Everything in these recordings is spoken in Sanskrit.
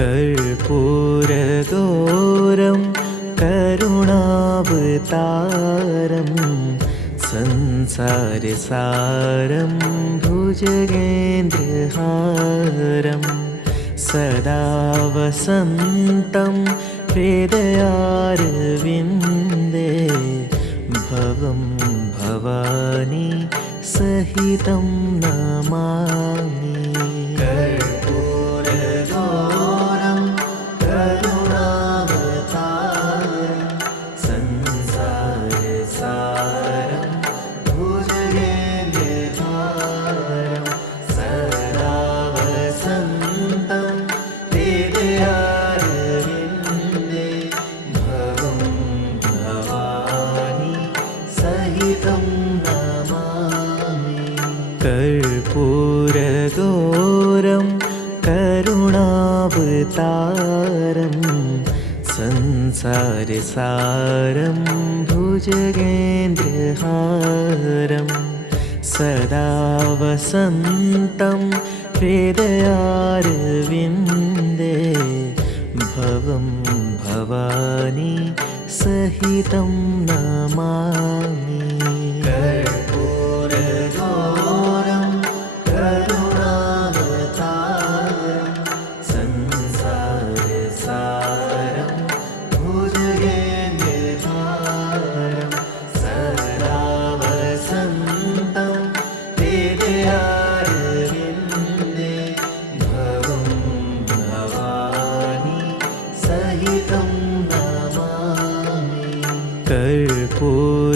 कर्पूरगौरं करुणावतारं संसारसारं भुजगेन्द्रहारं सदा वसन्तं हृदयारविन्दे भवं भवानी सहितं नमामि। कर्पूरगौरं करुणावतारं संसारसारं भुजगेन्द्रहारं सदा वसन्तं हृदयारविन्दे भवं भवानी सहितं नमामि। कर्पूरगौरं करुणावतारं संसारसारं भुजगेन्द्रहारं सदा वसन्तं हृदयारविन्दे भवं भवानी सहितं नमामि। कर्पूरगौरं करुणावतारं संसारसारं भुजगेन्द्रहारं सदा वसन्तं हृदयारविन्दे भवं भवानी सहितं नमामि। कर्पूरगौरं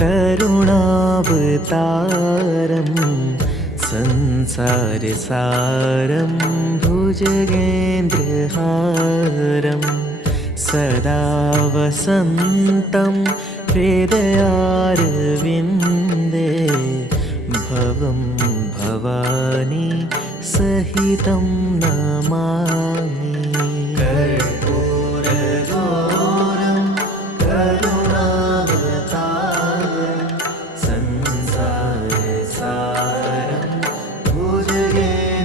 करुणावतारं संसारसारं भुजगेन्द्रहारं सदा वसन्तं हृदयारविन्दे भवं भवानी सहितं नमामि। कर्पूरगौरं करुणावतारं संसारसारं भुजगेन्द्रहारं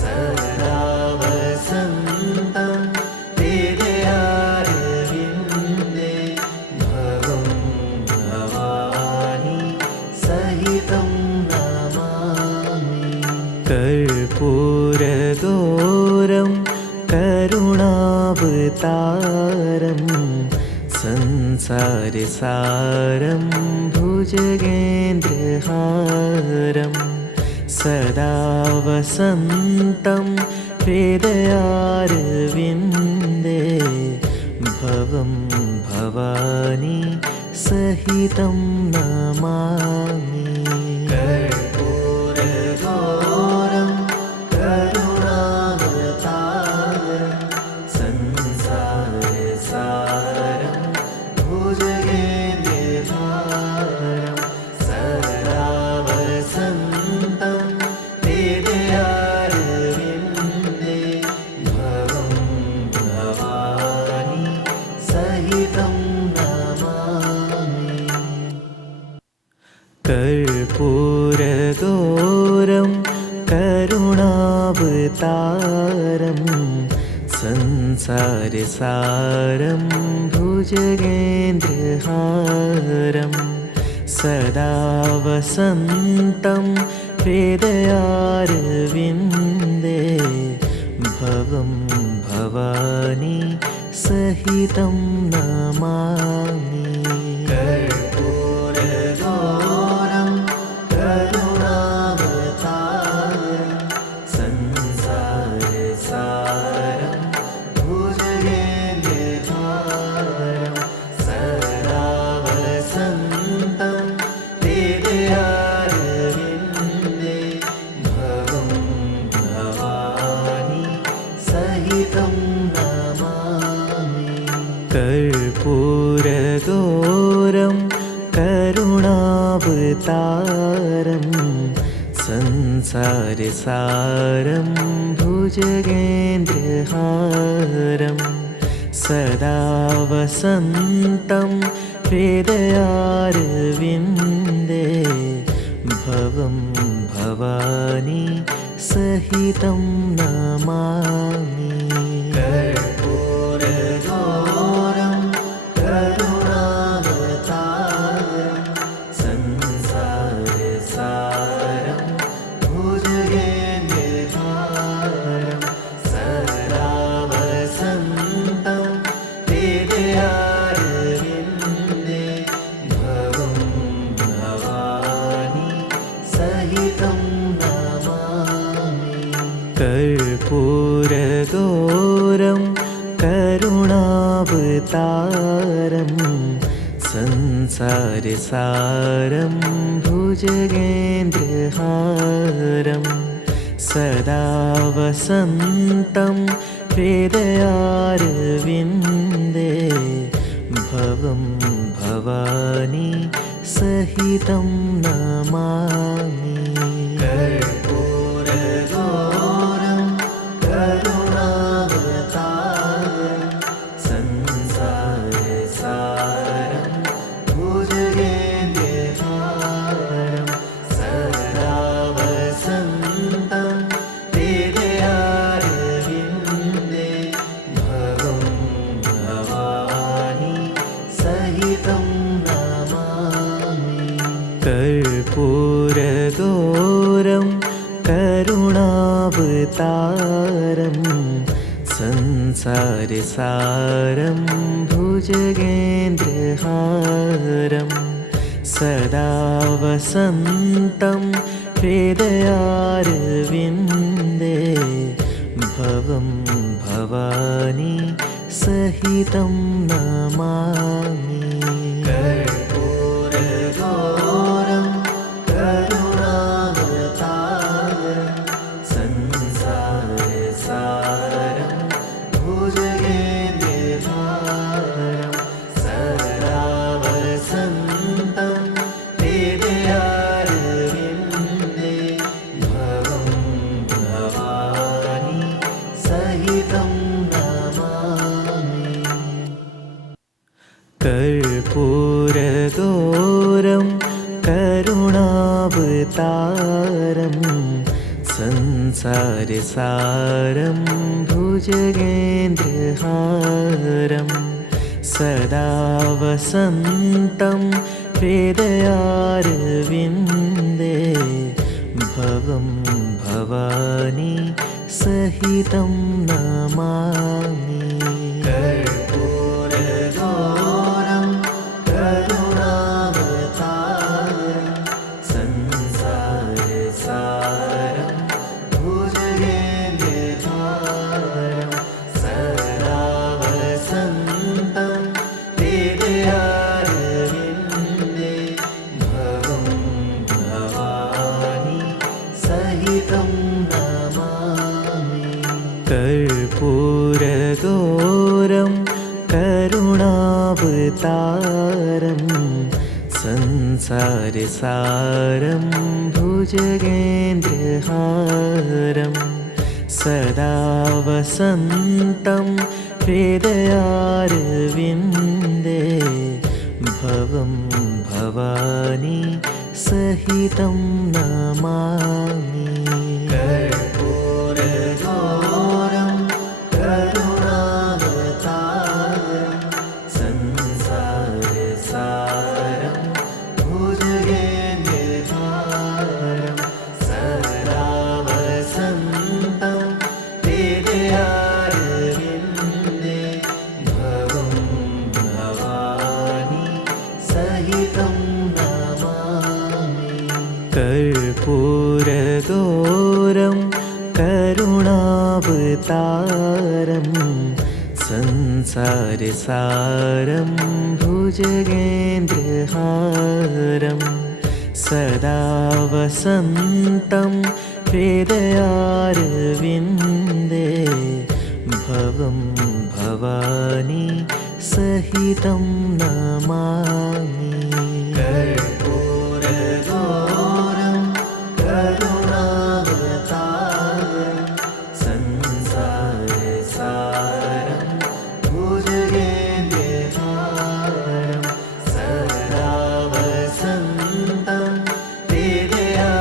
सदा वसन्तं हृदयारविन्दे भवं भवानी सहितं नमामि। कर्पूरगौरं करुणावतारं संसारसारं भुजगेन्द्रहारं सदा वसन्तं हृदयारविन्दे भवं भवानी सहितं नमामि। कर्पूरगौरं करुणावतारं संसारसारं भुजगेन्द्रहारं सदा वसन्तं हृदयारविन्दे भवं भवानी सहितं नमामि। कर्पूरगौरं करुणावतारं संसारसारं भुजगेन्द्रहारं सदा वसन्तं हृदयारविन्दे भवं भवानी सहितं नमामि। कर्पूरगौरं करुणावतारं संसारसारं भुजगेन्द्रहारं सदा वसन्तं हृदयारविन्दे भवं भवानी सहितं नमामि। कर्पूरगौरं करुणावतारं संसारसारं भुजगेन्द्रहारं सदा वसन्तं हृदयारविन्दे भवं भवानी सहितं नमामि। कर्पूरगौरं करुणावतारं संसारसारं भुजगेन्द्रहारं सदा वसन्तं हृदयारविन्दे भवं भवानी सहितं नमामि। कर्पूरगौरं करुणावतारं संसारसारं भुजगेन्द्रहारं सदा वसन्तं हृदयारविन्दे भवं भवानी सहितं नमामि। कर्पूरगौरं करुणावतारं संसारसारं भुजगेन्द्रहारं सदा वसन्तं हृदयारविन्दे भवं भवानी सहितं नमामि। कर्पूरगौरं करुणावतारं संसारसारं भुजगेन्द्रहारं सदा वसन्तं हृदयारविन्दे भवं भवानी सहितं नमामि। कर्पूरगौरं करुणावतारं संसारसारं भुजगेन्द्रहारं सदा वसन्तं हृदयारविन्दे भवं भवानी सहितं नमामि। कर्पूरगौरं करुणावतारं संसारसारं भुजगेन्द्रहारं सदा वसन्तं हृदयारविन्दे भवं भवानी सहितं नमामि। कर्पूरगौरं करुणावतारं संसारसारं भुजगेन्द्रहारं सदा वसन्तं हृदयारविन्दे भवं भवानी सहितं नमामि। कर्पूरगौरं करुणावतारं संसारसारं भुजगेन्द्रहारं सदा वसन्तं हृदयारविन्दे भवं भवानी सहितं नमामि। कर्पूरगौरं करुणावतारं संसारसारं भुजगेन्द्रहारं सदा वसन्तं हृदयारविन्दे भवं भवानी सहितं नमामि। कर्पूरगौरं करुणावतारं संसारसारं भुजगेन्द्रहारं सदा वसन्तं हृदयारविन्दे भवं भवानी सहितं नमामि। कर्पूरगौरं करुणावतारं संसारसारं भुजगेन्द्रहारं सदा वसन्तं हृदयारविन्दे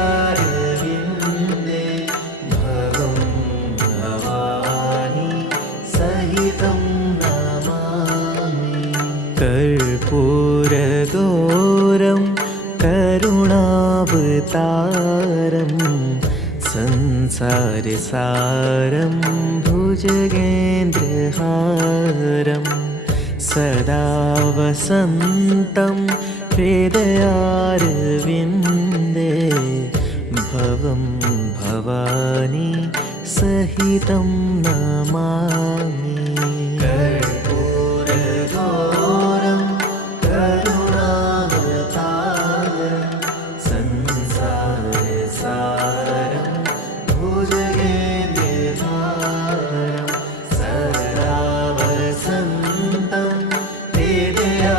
संसारसारं भुजगेन्द्रहारं सदा वसन्तं हृदयारविन्दे भवं भवानी सहितं नमामि। कर्पूरगौरं करुणावतारं संसारसारं भुजगेन्द्रहारं सदा वसन्तं हृदयारविन्दे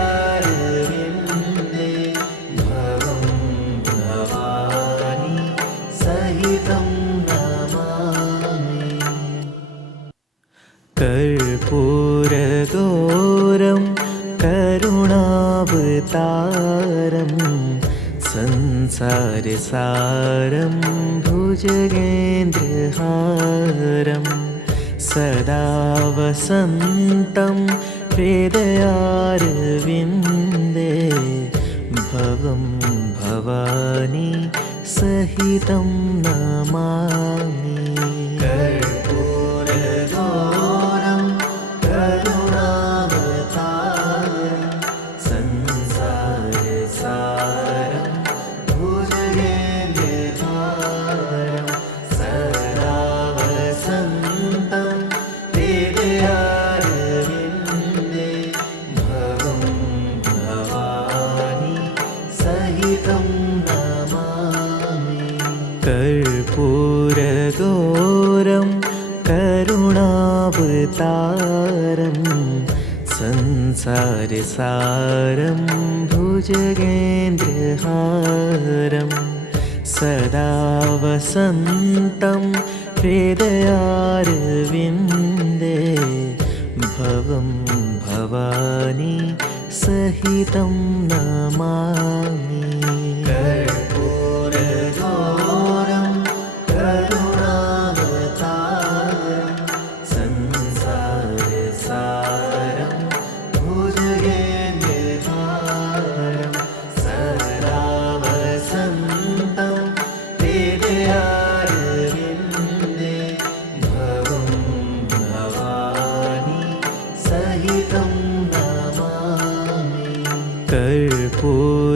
भवं भवानी सहितं नमामि। कर्पूरगौरं करुणावतारं संसारसारं भुजगेन्द्रहारं सदा वसन्तं हृदयारविन्दे भवं भवानी सहितं नमामि। कर्पूरगौरं करुणावतारं संसारसारं भुजगेन्द्रहारं सदा वसन्तं हृदयारविन्दे भवं भवानी सहितं नमामि। कर्पूरगौरं करुणावतारं संसारसारं भुजगेन्द्रहारं सदा वसन्तं हृदयारविन्दे भवं भवानी सहितं नमामि। कर्पूरगौरं करुणावतारं संसारसारं भुजगेन्द्रहारं सदा वसन्तं हृदयारविन्दे भवं भवानी सहितं नमामि। कर्पूरगौरं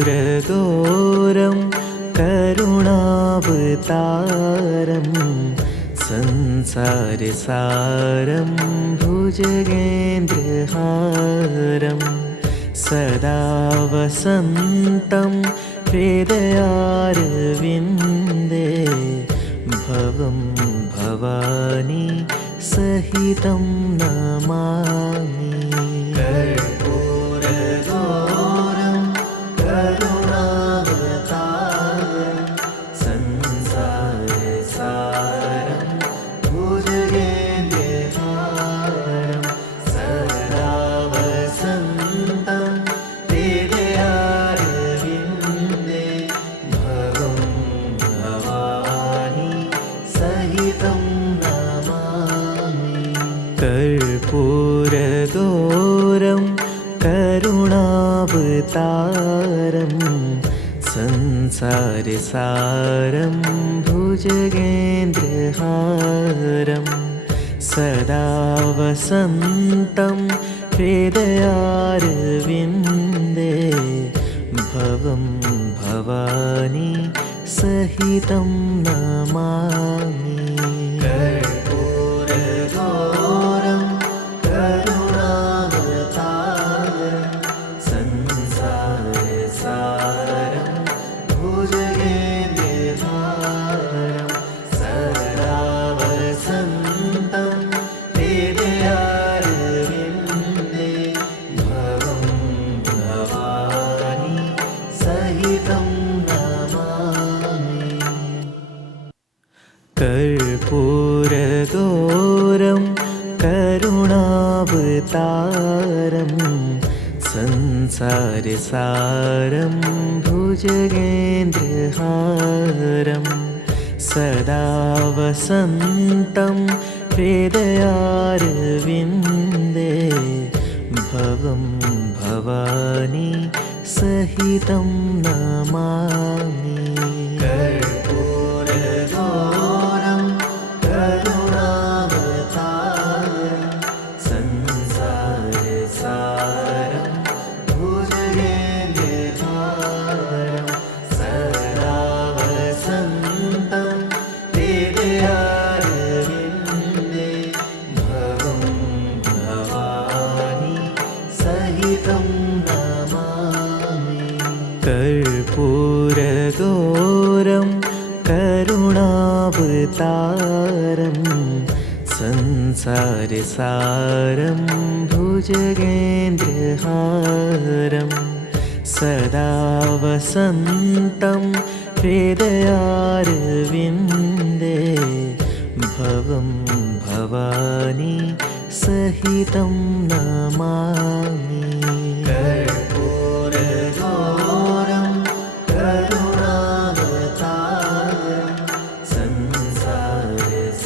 करुणावतारं संसारसारं भुजगेन्द्रहारं सदा वसन्तं हृदयारविन्दे भवं भवानी सहितं नमामि। कर्पूरगौरं करुणावतारं संसारसारं भुजगेन्द्रहारं सदा वसन्तं हृदयारविन्दे भवं भवानी सहितं नमामि। कर्पूरगौरं करुणावतारं संसारसारं भुजगेन्द्रहारं सदा वसन्तं हृदयारविन्दे भवं भवानी सहितं नमामि। कर्पूरगौरं करुणावतारं संसारसारं भुजगेन्द्रहारं सदा वसन्तं हृदयारविन्दे भवं भवानी सहितं नमामि। कर्पूरगौरं करुणावतारं संसारसारं भुजगेन्द्रहारं सदा वसन्तं हृदयारविन्दे भवं भवानी सहितं नमामि। कर्पूरगौरं हृदयारविन्दे भवं भवानी सहितं नमामि कर्पूरगौरं करुणावतारं संसारसारं भुजगेन्द्रहारं सदा वसन्तं हृदयारविन्दे भवं भवानी सहितं नमामि कर्पूरगौरं करुणावतारं संसारसारं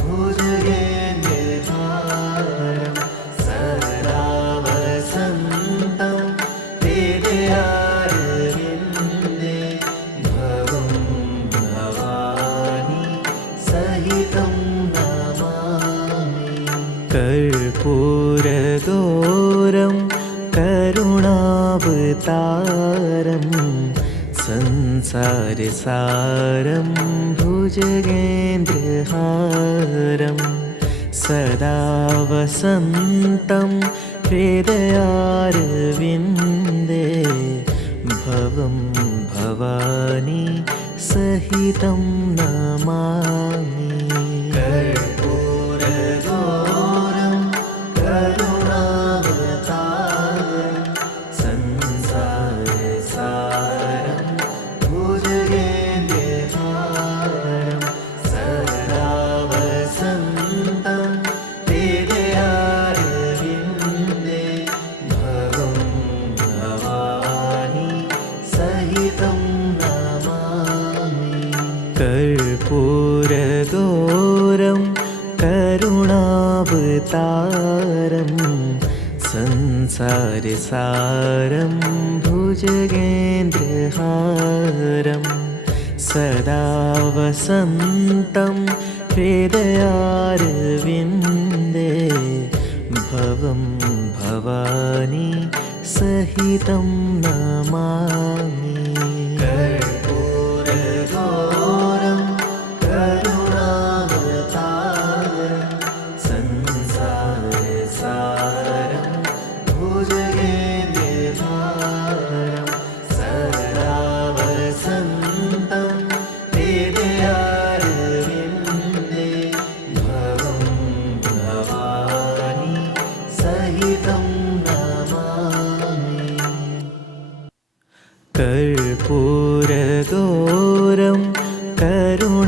भुजगेन्द्रहारं सदा वसन्तं हृदयारविन्दे भवं भवानी सहितं नमामि कर्पूरगौरं करुणावतारं संसारसारं भुजगेन्द्रहारं सदा वसन्तं हृदयारविन्दे भवं भवानी सहितं नमामि कर्पूरगौरं करुणावतारं संसारसारं भुजगेन्द्रहारं सदा वसन्तं हृदयारविन्दे भवं भवानी सहितं नमामि कर्पूरगौरं करुणावतारं संसारसारं भुजगेन्द्रहारं सदा वसन्तं हृदयारविन्दे भवं भवानी सहितं नमामि कर्पूरगौरं करुणावतारं संसारसारं भुजगेन्द्रहारं सदा वसन्तं हृदयारविन्दे भवं भवानी सहितं नमामि कर्पूरगौरं करुणावतारं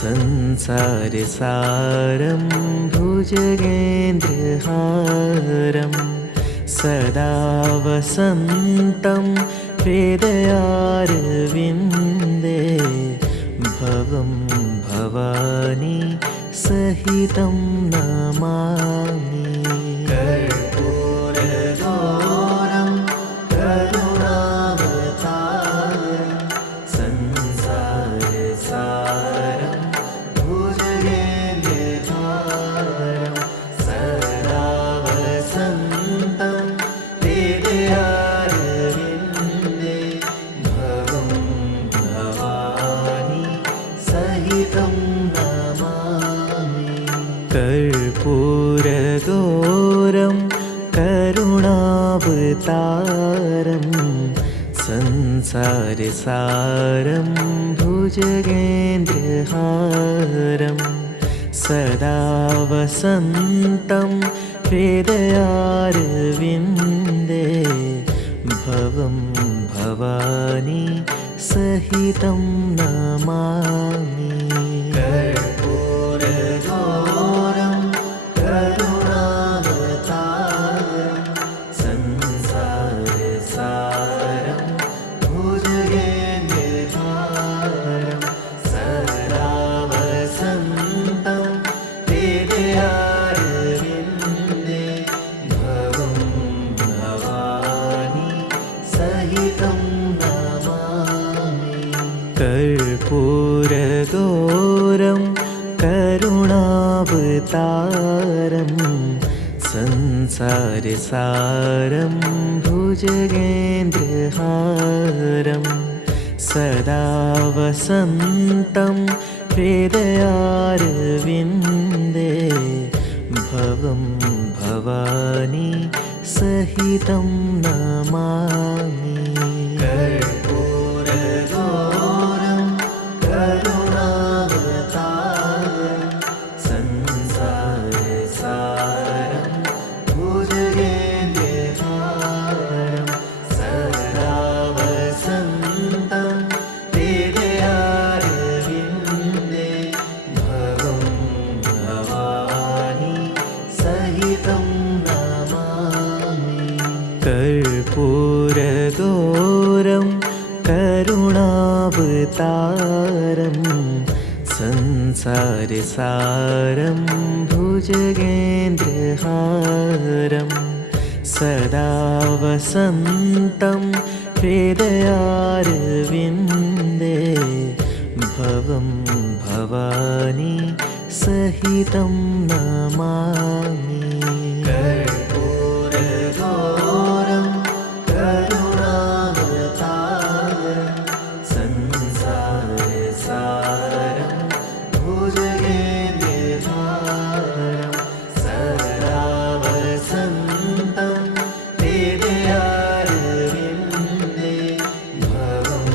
संसारसारं भुजगेन्द्रहारं सदा वसन्तं हृदयारविन्दे भवं भवानी सहितं नमामि कर्पूरगौरं करुणावतारं संसारसारं भुजगेन्द्रहारं सदा वसन्तं हृदयारविन्दे भवं भवानी सहितं नमामि कर्पूरगौरं करुणावतारं संसारसारं भुजगेन्द्रहारं सदा वसन्तं हृदयारविन्दे भवं भवानी सहितं नमामि कर्पूरगौरं करुणावतारं संसारसारं भुजगेन्द्रहारं सदा वसन्तं हृदयारविन्दे भवं भवानी सहितं नमामि कर्पूरगौरं करुणावतारं संसारसारं भुजगेन्द्रहारं सदा वसन्तं हृदयारविन्दे भवं भवानी सहितं नमामि। कर्पूरगौरं करुणावतारं संसारसारं भुजगेन्द्रहारं सदा वसन्तं हृदयारविन्दे भवं भवानी सहितं नमामि। कर्पूरगौरं करुणावतारं संसारसारं भुजगेन्द्रहारं सदा वसन्तं हृदयारविन्दे भवं भवानी सहितं नमामि। कर्पूरगौरं करुणावतारं संसारसारं भुजगेन्द्रहारं सदा वसन्तं हृदयारविन्दे भवं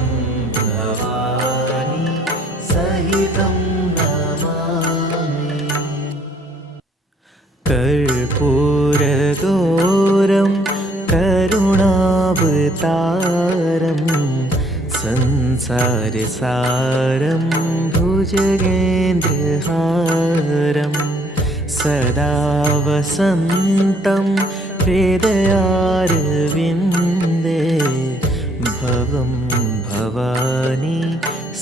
भवानी सहितं नमामि। कर्पूरगौरं करुणावतारं संसारसारं भुजगेन्द्रहारं सदा वसन्तं हृदयारविन्दे भवं भवानी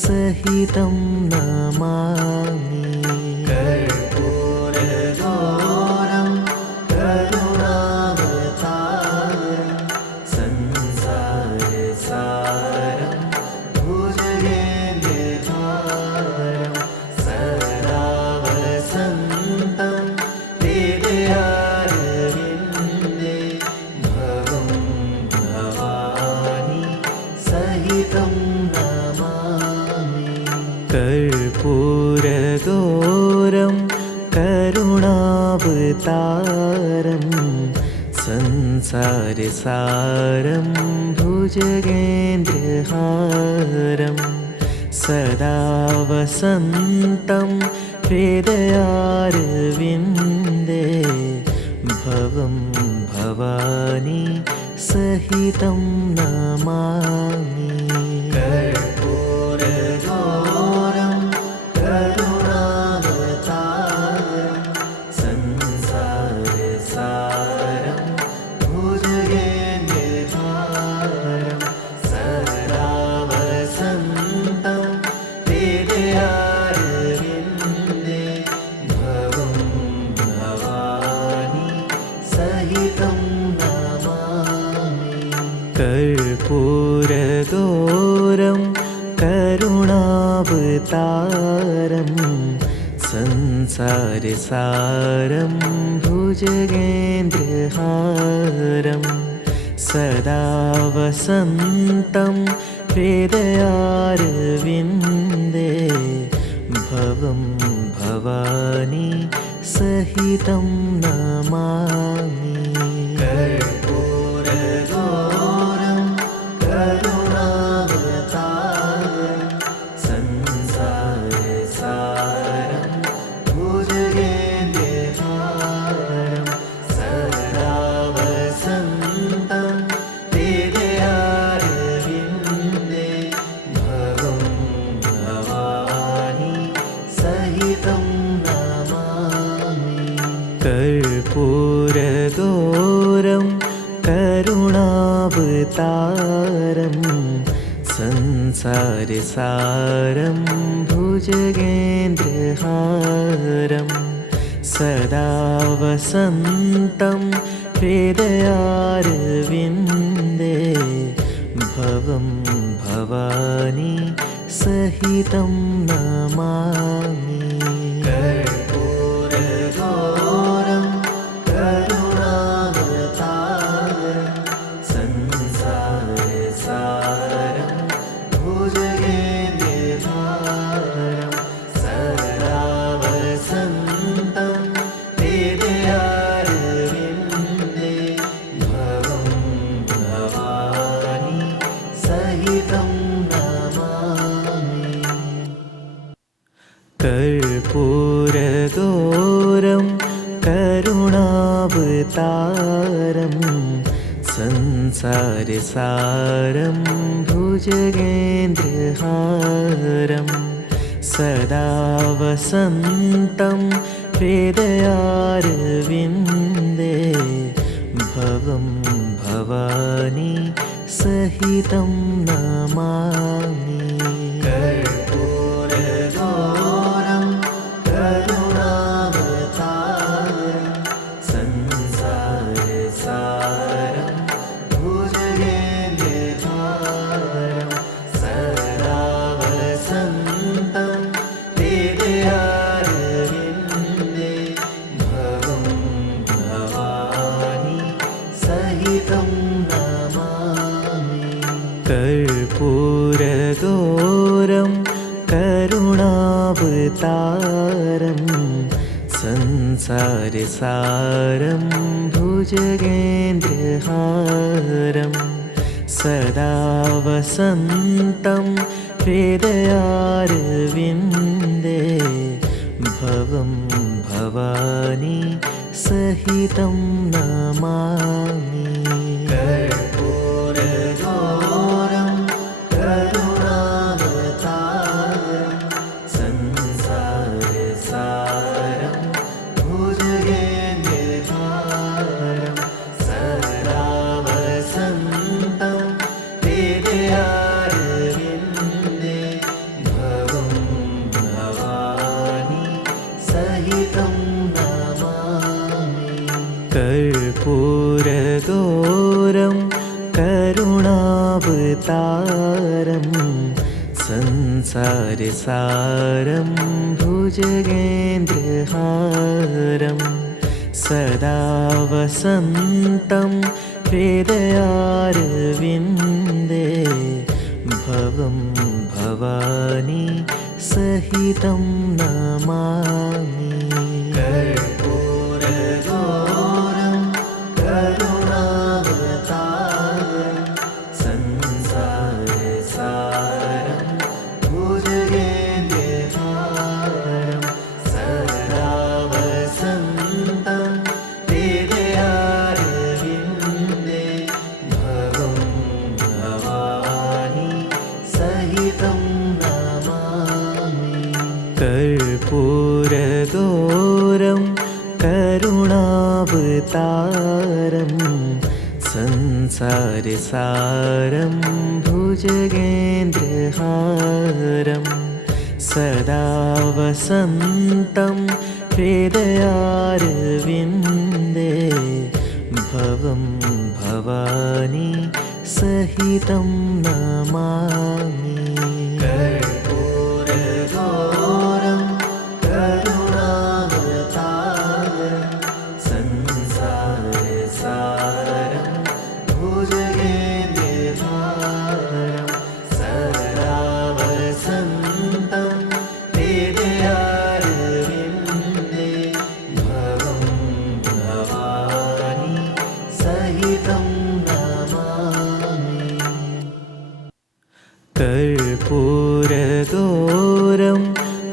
सहितं नमामि। कर्पूरगौरं करुणावतारं संसारसारं भुजगेन्द्रहारं सदा वसन्तं हृदयारविन्दे भवं भवानी सहितं नमामि। कर्पूरगौरं करुणावतारं संसारसारं भुजगेन्द्रहारं सदा वसन्तं हृदयारविन्दे भवं भवानी सहितं नमामि। कर्पूरगौरं करुणावतारं संसारसारं भुजगेन्द्रहारं सदा वसन्तं हृदयारविन्दे भवं भवानी सहितं नमामि। कर्पूरगौरं करुणावतारं संसारसारं भुजगेन्द्रहारं सदा वसन्तं हृदयारविन्दे भवं भवानी सहितं नमामि। कर्पूरगौरं करुणावतारं संसारसारं भुजगेन्द्रहारं सदा वसन्तं हृदयारविन्दे भवं भवानी सहितं नमामि। कर्पूरगौरं करुणावतारं संसारसारं भुजगेन्द्रहारं सदा वसन्तं हृदयारविन्दे भवं भवानी सहितं नमामि। कर्पूरगौरं करुणावतारं संसारसारं भुजगेन्द्रहारं भुजगेन्द्रहारं सदा वसन्तं हृदयारविन्दे भवं भवानी सहितं नमामि। कर्पूरगौरं करुणावतारं संसारसारं भुजगेन्द्रहारं सदा वसन्तं हृदयारविन्दे भवं भवानी सहितं नमामि। कर्पूरगौरं करुणावतारं संसारसारं भुजगेन्द्रहारं सदा वसन्तं हृदयारविन्दे भवं भवानी सहितं नमामि। कर्पूरगौरं करुणावतारं संसारसारं भुजगेन्द्रहारं सदा वसन्तं हृदयारविन्दे भवं भवानी सहितं नमामि। कर्पूरगौरं करुणावतारं संसारसारं भुजगेन्द्रहारं सदा वसन्तं हृदयारविन्दे भवं भवानी सहितं नमामि। कर्पूरगौरं करुणावतारं संसारसारं भुजगेन्द्रहारं सदा वसन्तं हृदयारविन्दे भवं भवानी सहितं नमामि। कर्पूरगौरं करुणावतारं संसारसारं भुजगेन्द्रहारं सदा वसन्तं हृदयारविन्दे भवं भवानी सहितं नमामि। कर्पूरगौरं करुणावतारं संसारसारं भुजगेन्द्रहारं सदा वसन्तं हृदयारविन्दे भवं भवानी सहितं नमामि। कर्पूरगौरं करुणावतारं संसारसारं भुजगेन्द्रहारं सदा वसन्तं हृदयारविन्दे भवं भवानी सहितं नमामि। कर्पूरगौरं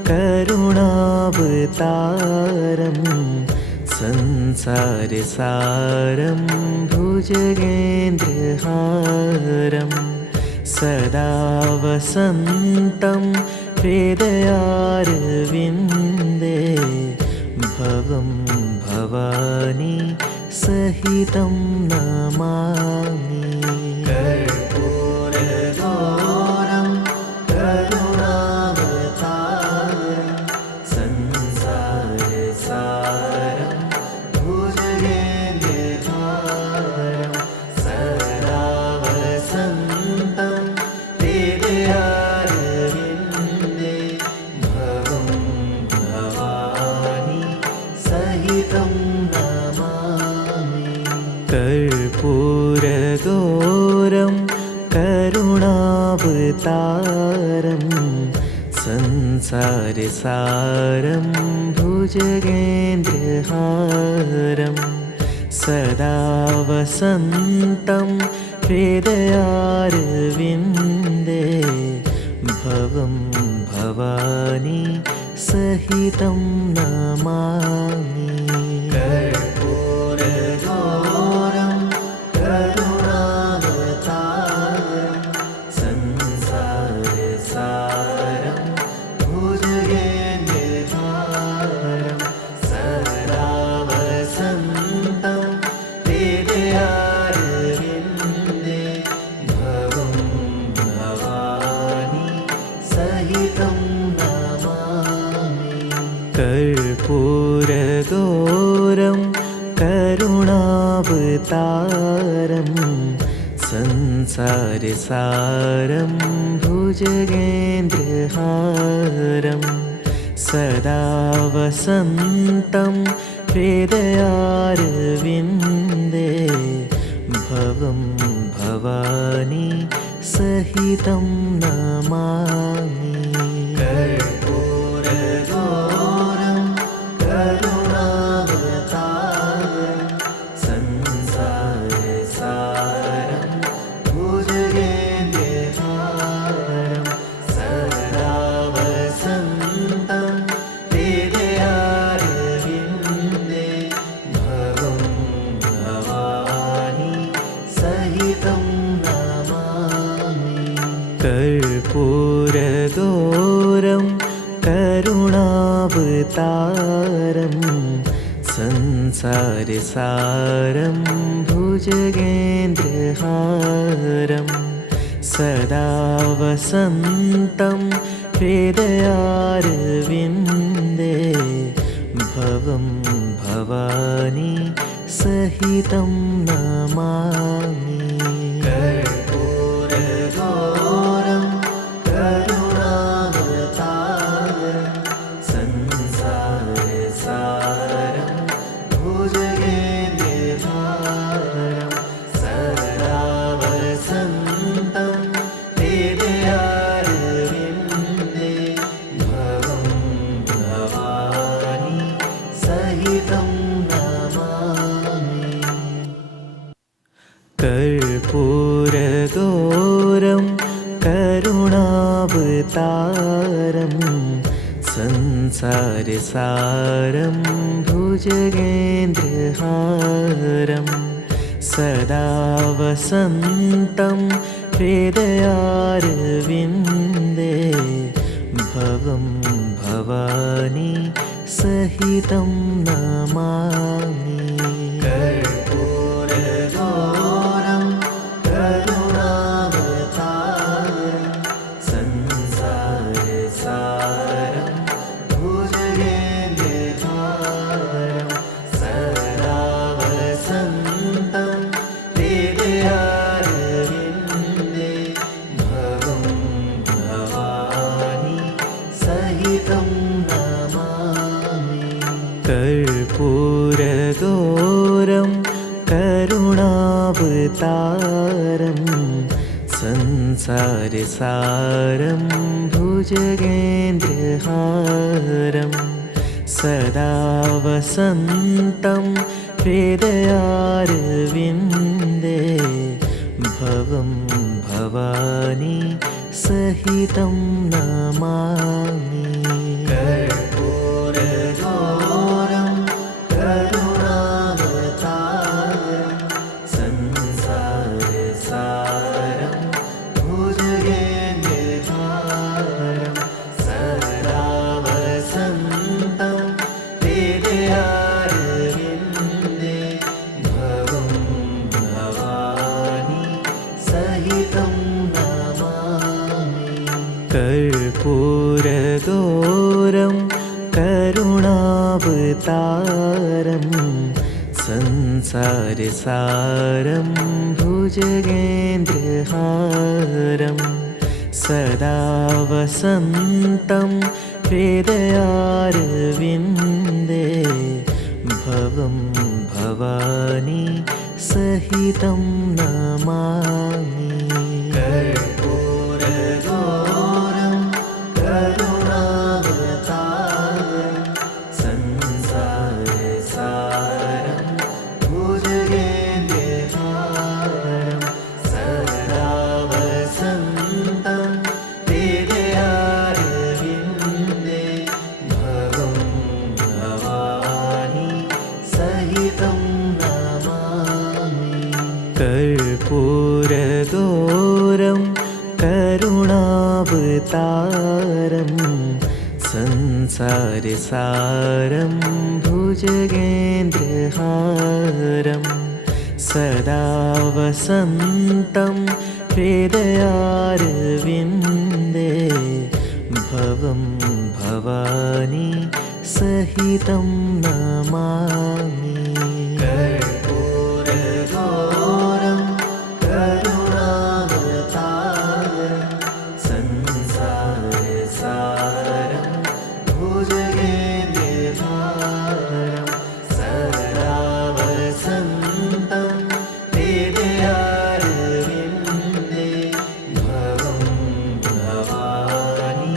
करुणावतारं संसारसारं भुजगेन्द्रहारं सदा वसन्तं हृदयारविन्दे भवं भवानी सहितं नमामि। कर्पूरगौरं करुणावतारं संसारसारं भुजगेन्द्रहारं सदा वसन्तं हृदयारविन्दे भवं भवानी सहितं नमामि। कर्पूरगौरं करुणावतारं संसारसारं भुजगेन्द्रहारं सदा वसन्तं हृदयारविन्दे भवं भवानी सहितं नमामि। कर्पूरगौरं करुणावतारं संसारसारं भुजगेन्द्रहारं सदा वसन्तं हृदयारविन्दे भवं भवानी सहितं नमामि। कर्पूरगौरं करुणावतारं संसारसारं भुजगेन्द्रहारं सदा वसन्तं हृदयारविन्दे भवं भवानी सहितं नमामि। कर्पूरगौरं करुणावतारं संसारसारं भुजगेन्द्रहारं सदा वसन्तं हृदयारविन्दे भवं भवानी सहितं नमामि। कर्पूरगौरं करुणावतारं संसारसारं भुजगेन्द्रहारं सदा वसन्तं हृदयारविन्दे भवं भवानी सहितं नमामि। कर्पूरगौरं करुणावतारं संसारसारं भुजगेन्द्रहारं सदा वसन्तं हृदयारविन्दे भवं भवानी सहितं नमामि। कर्पूरगौरं करुणावतारं संसारसारं भुजगेन्द्रहारं सदा वसन्तं हृदयारविन्दे भवं भवानी सहितं नमामि। कर्पूरगौरं करुणावतारं संसारसारं भुजगेन्द्रहारं सदा वसन्तं हृदयारविन्दे भवं भवानी सहितं नमामि। कर्पूरगौरं करुणावतारं संसारसारं भुजगेन्द्रहारं सदा वसन्तं हृदयारविन्दे भवं भवानी सहितं नमामि। कर्पूरगौरं करुणावतारं संसारसारं भुजगेन्द्रहारं सदा वसन्तं हृदयारविन्दे भवं भवानी सहितं नमामि। कर्पूरगौरं करुणावतारं संसारसारं भुजगेन्द्रहारं सदा वसन्तं हृदयारविन्दे भवं भवानी सहितं नमामि। कर्पूरगौरं संसारसारं भुजगेन्द्रहारं सदा वसन्तं हृदयारविन्दे भवं भवानी सहितं नमामि। कर्पूरगौरं करुणावतारं संसारसारं भुजगेन्द्रहारं सदा वसन्तं हृदयारविन्दे भवं भवानी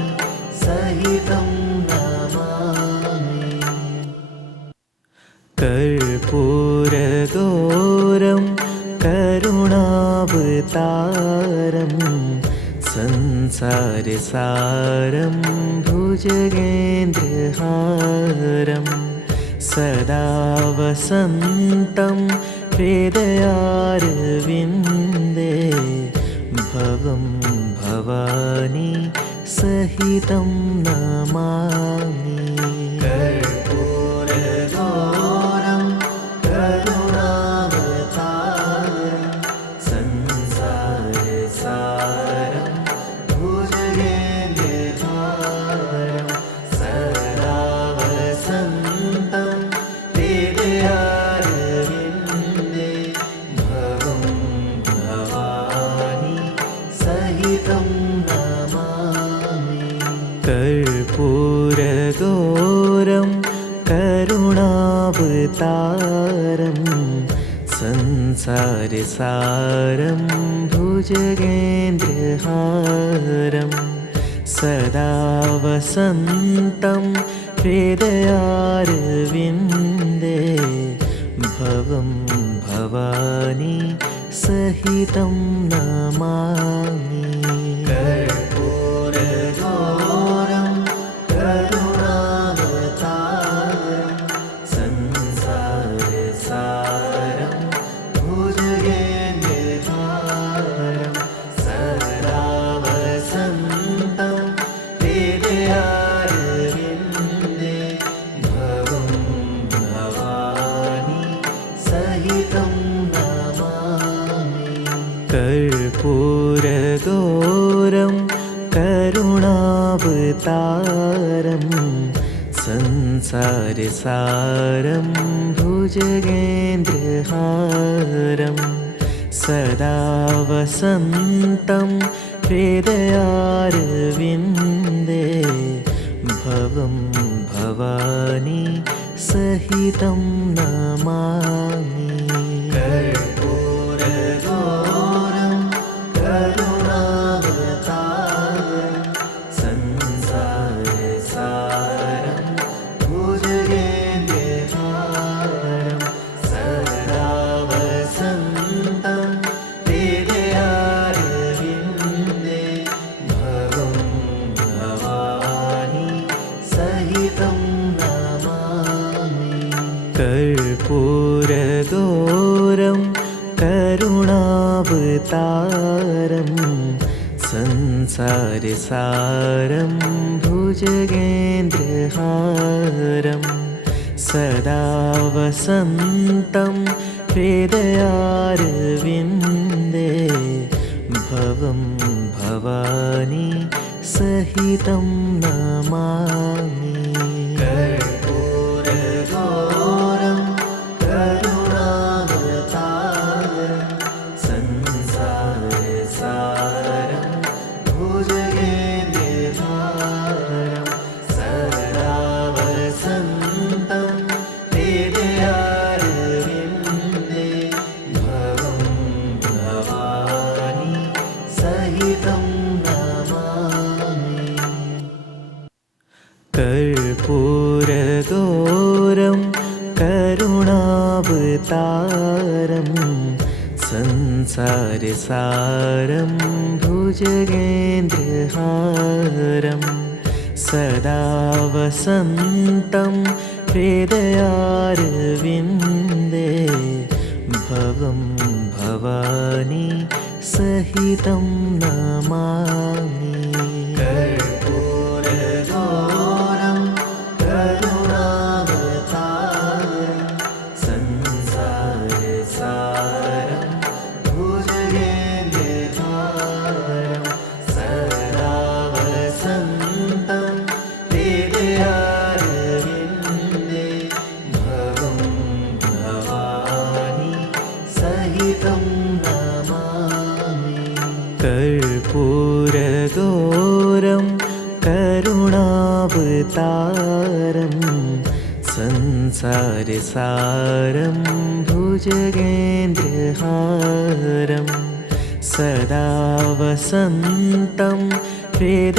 सहितं नमामि। कर्पूरगौरं करुणावतारं संसारसारं भुजगेन्द्रहारं सदा वसन्तं हृदयारविन्दे भवं भवानी सहितं नमामि। कर्पूरगौरं करुणावतारं संसारसारं भुजगेन्द्रहारं सदा वसन्तं हृदयारविन्दे भवं भवानी सहितं नमामि। कर्पूरगौरं करुणावतारं संसारसारं भुजगेन्द्रहारं सदा वसन्तं हृदयारविन्दे भवं भवानी सहितं नमामि। कर्पूरगौरं करुणावतारं संसारसारं भुजगेन्द्रहारं सदा वसन्तं हृदयारविन्दे भवं भवानी सहितं नमामि। कर्पूरगौरं करुणावतारं संसारसारं भुजगेन्द्रहारं सदा वसन्तं हृदयारविन्दे भवं भवानी सहितं नमामि। कर्पूरगौरं करुणावतारं संसारसारं भुजगेन्द्रहारं सदा वसन्तं हृदयारविन्दे भवं भवानी सहितं नमामि। कर्पूरगौरं करुणावतारं संसारसारं भुजगेन्द्रहारं सदा वसन्तं हृदयारविन्दे भवं भवानी सहितं नमामि। कर्पूरगौरं करुणावतारं संसारसारं भुजगेन्द्रहारं सदा वसन्तं हृदयारविन्दे भवं भवानी सहितं नमामि। कर्पूरगौरं करुणावतारं संसारसारं भुजगेन्द्रहारं सदा वसन्तं हृदयारविन्दे भवं भवानी सहितं नमामि। कर्पूर करुणावतारं संसारसारं भुजगेन्द्रहारं सदा वसन्तं हृदयारविन्दे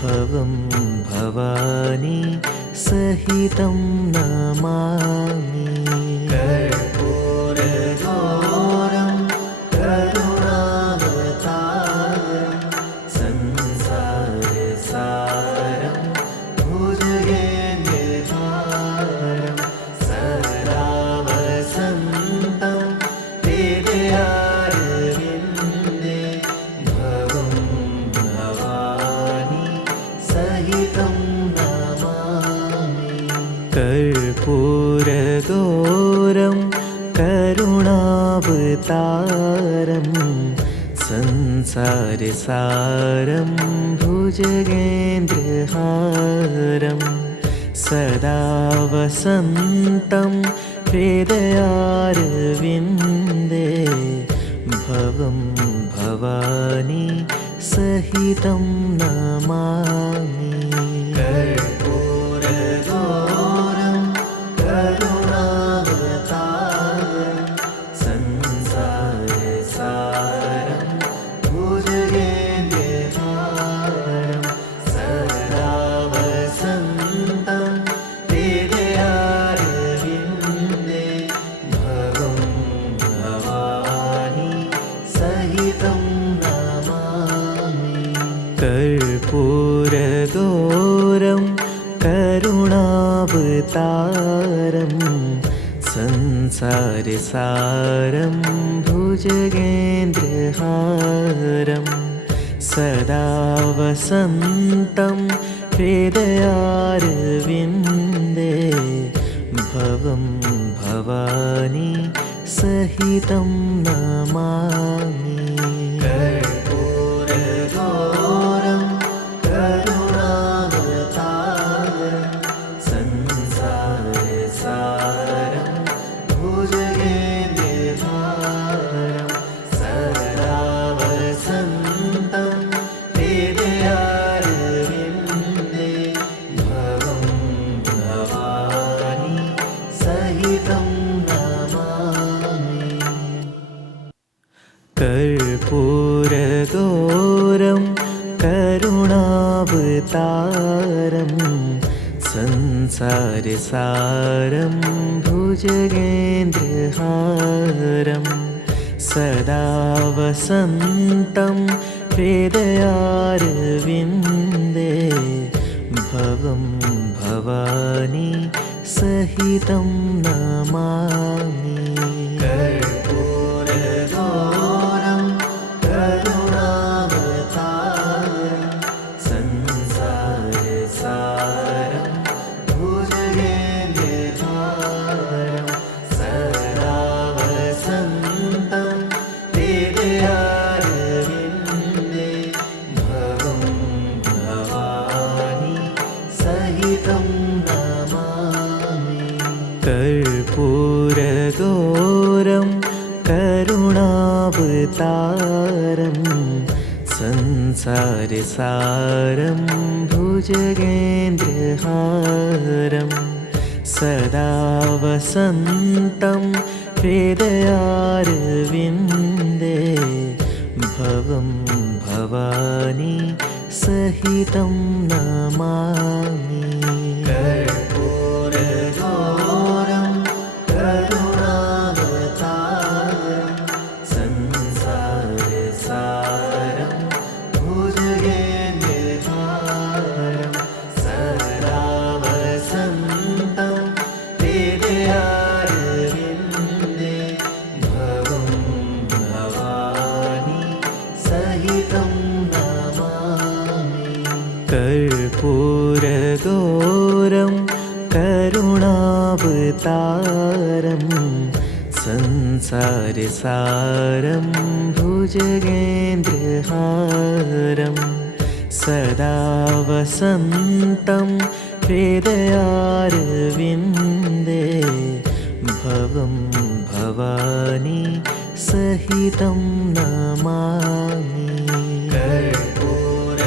भवं भवानी सहितं नमामि। कर्पूरगौरं करुणावतारं संसारसारं भुजगेन्द्रहारं सदा वसन्तं हृदयारविन्दे भवं भवानी सहितं नमामि। कर्पूरगौरं करुणावतारं संसारसारं भुजगेन्द्रहारं सदा वसन्तं हृदयारविन्दे भवं भवानी सहितं नमामि। कर्पूरगौरं करुणावतारं संसारसारं भुजगेन्द्रहारं सदा वसन्तं हृदयारविन्दे भवं भवानी सहितं नमामि। कर्पूरगौरं करुणावतारं संसारसारं भुजगेन्द्रहारं सदा वसन्तं हृदयारविन्दे भवं भवानी सहितं नमामि। कर्पूरगौरं करुणावतारं संसारसारं भुजगेन्द्रहारं सदा वसन्तं हृदयारविन्दे भवं भवानी सहितं नमामि। कर्पूरगौरं करुणावतारं संसारसारं भुजगेन्द्रहारं सदा वसन्तं हृदयारविन्दे भवं भवानी सहितं नमामि। कर्पूरगौरं करुणावतारं संसारसारं भुजगेन्द्रहारं सदा वसन्तं हृदयारविन्दे भवं भवानी सहितं नमामि। कर्पूरगौरं करुणावतारं संसारसारं भुजगेन्द्रहारं सदा वसन्तं हृदयारविन्दे भवं भवानी सहितं नमामि। कर्पूरगौरं करुणावतारं संसारसारं भुजगेन्द्रहारं सदा वसन्तं हृदयारविन्दे भवं भवानी सहितं नमामि। कर्पूरगौरं करुणावतारं संसारसारं भुजगेन्द्रहारं सदा वसन्तं हृदयारविन्दे भवं भवानी सहितं नमामि। कर्पूर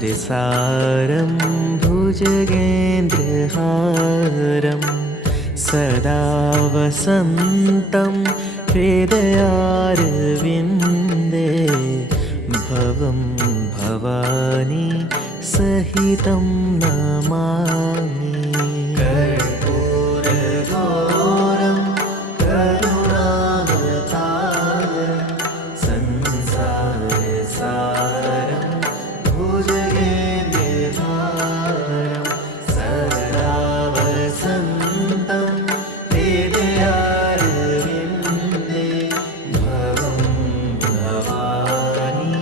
संसारसारं भुजगेन्द्रहारं सदा वसन्तं हृदयारविन्दे भवं भवानी सहितं नमामि। कर्पूरगौरं करुणावतारं संसारसारं भुजगेन्द्रहारं सदा वसन्तं हृदयारविन्दे भवं भवानी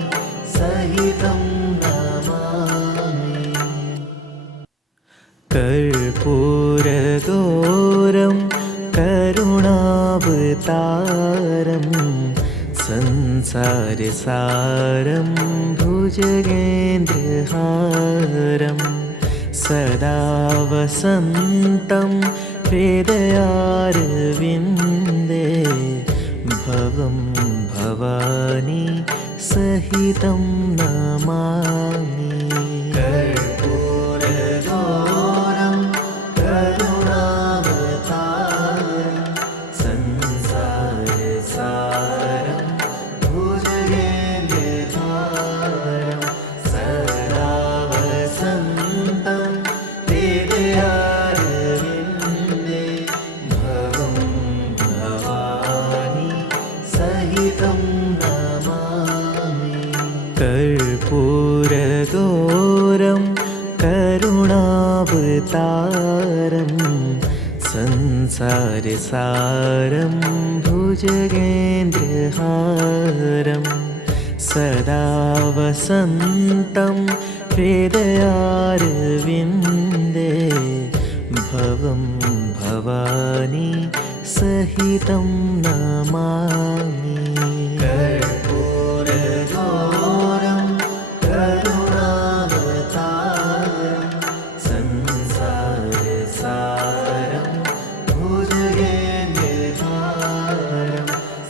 सहितं नमामि। कर्पूरगौरं करुणावतारं संसारसारं भुजगेन्द्रहारं सदा वसन्तं हृदयारविन्दे भवं भवानी सहितं नमामि। कर्पूरगौरं करुणावतारं संसारसारं भुजगेन्द्रहारं सदा वसन्तं हृदयारविन्दे भवं भवानी सहितं नमामि। कर्पूरगौरं करुणावतारं संसारसारं भुजगेन्द्रहारं सदा वसन्तं हृदयारविन्दे भवं भवानी सहितं नमामि। कर्पूरगौरं करुणावतारं संसारसारं भुजगेन्द्रहारं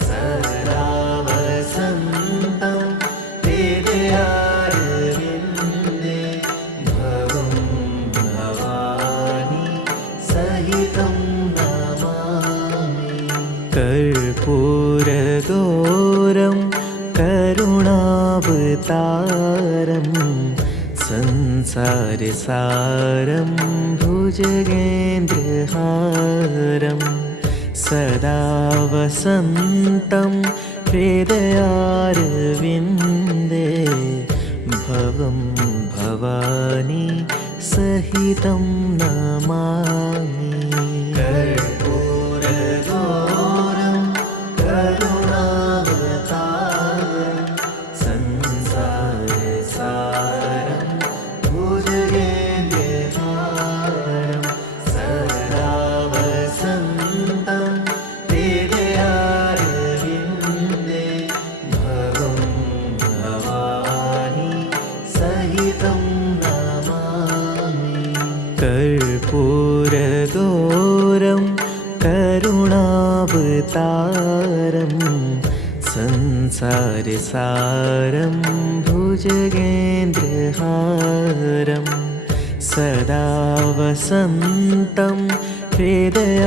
सदा वसन्तं हृदयारविन्दे भवं भवानी सहितं नमामि। कर्पूरगौरं करुणावतारं संसारसारं भुजगेन्द्रहारं सदा वसन्तं हृदयारविन्दे भवं भवानी सहितं नमामि। कर्पूरगौरं करुणावतारं संसारसारं भुजगेन्द्रहारं सदा वसन्तं हृदयारविन्दे भवं भवानी सहितं नमामि। कर्पूरगौरं करुणावतारं संसारसारं भुजगेन्द्रहारं सदा वसन्तं हृदयारविन्दे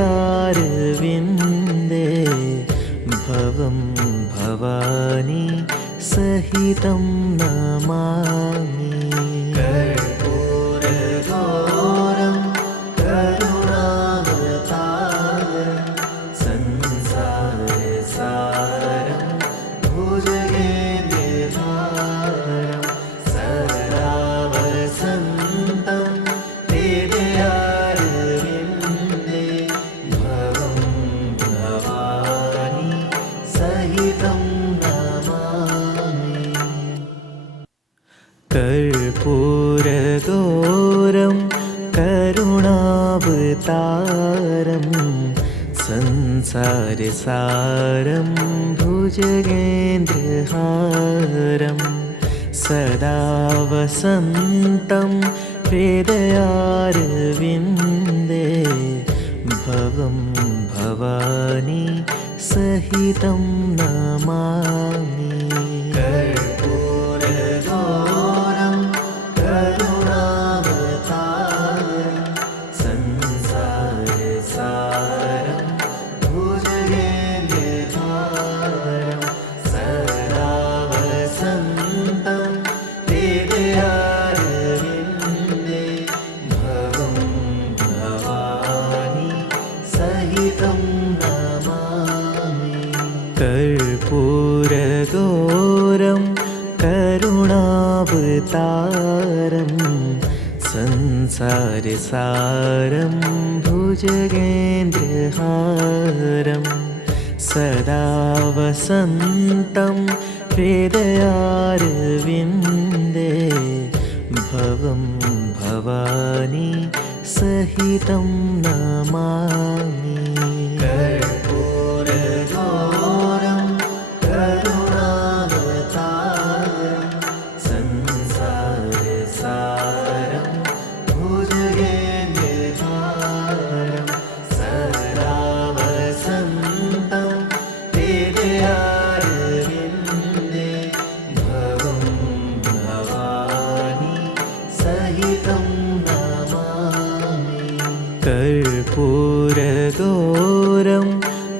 भवं भवानी सहितं नमामि। कर्पूरगौरं करुणावतारं संसारसारं भुजगेन्द्रहारं सदा वसन्तं हृदयारविन्दे भवं भवानी सहितं नमामि। कर्पूरगौरं करुणावतारं संसारसारं भुजगेन्द्रहारं सदा वसन्तं हृदयारविन्दे भवं भवानी सहितं नमामि। कर्पूरगौरं करुणावतारं संसारसारं भुजगेन्द्रहारं सदा वसन्तं हृदयारविन्दे भवं भवानी सहितं नमामि। कर्पूरगौरं करुणावतारं संसारसारं भुजगेन्द्रहारं सदा वसन्तं हृदयारविन्दे भवं भवानी सहितं नमामि। कर्पूरगौरं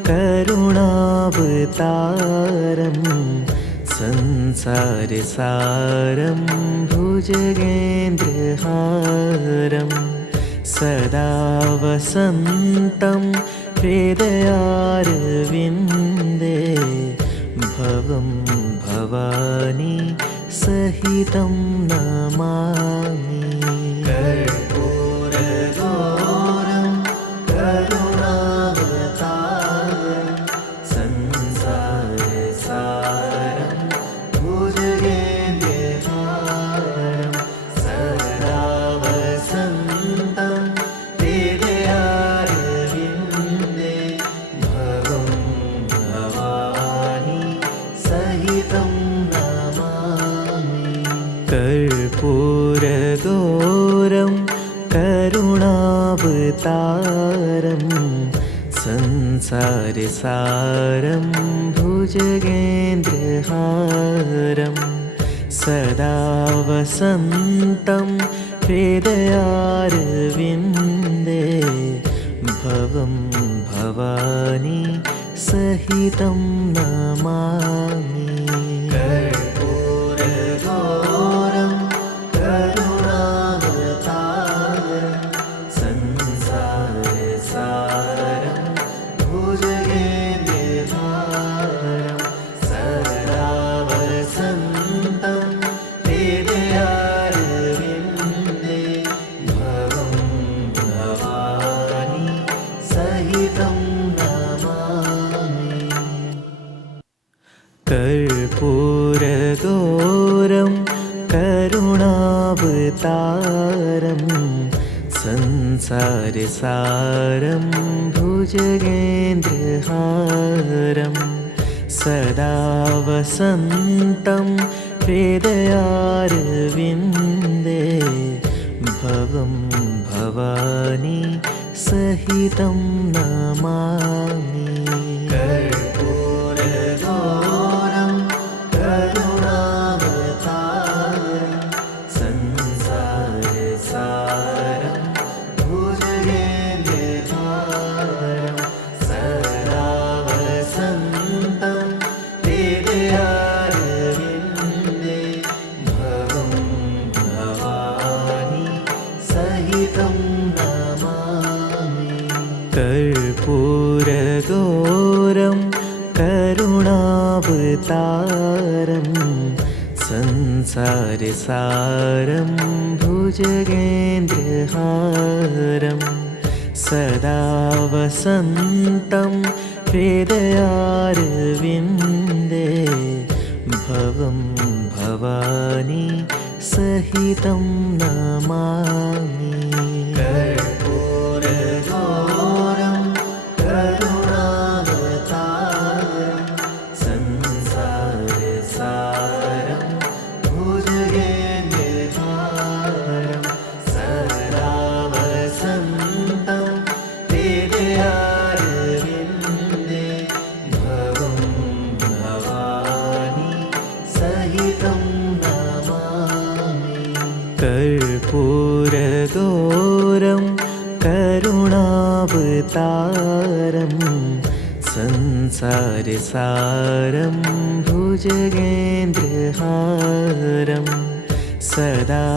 करुणावतारं संसारसारं भुजगेन्द्रहारं सदा वसन्तं हृदयारविन्दे भवं भवानी सहितं नमामि। कर्पूरगौरं करुणावतारं संसारसारं भुजगेन्द्रहारं सदा वसन्तं हृदयारविन्दे भवं भवानी सहितं नमामि। कर्पूरगौरं करुणावतारं संसारसारं भुजगेन्द्रहारं सदा वसन्तं हृदयारविन्दे भवं भवानी सहितं नमामि। कर्पूरगौरं करुणावतारं संसारसारं भुजगेन्द्रहारं सदा वसन्तं हृदयारविन्दे भवं भवानी सहितं नमामि। कर्पूरगौरं करुणावतारं संसारसारं भुजगेन्द्रहारं सदा वसन्तं हृदयारविन्दे भवं भवानी सहितं नमामि। कर्पूरगौरं करुणावतारं संसारसारं भुजगेन्द्रहारं सदा वसन्तं हृदयारविन्दे भवं भवानी सहितं नमामि। कर्पूरगौरं करुणावतारं संसारसारं भुजगेन्द्रहारं सदा वसन्तं हृदयारविन्दे भवं भवानी सहितं नमामि। कर्पूरगौरं करुणावतारं संसारसारं भुजगेन्द्रहारं सदा वसन्तं हृदयारविन्दे भवं भवानी सहितं नमामि। कर्पूरगौरं करुणावतारं संसारसारं भुजगेन्द्रहारं सदा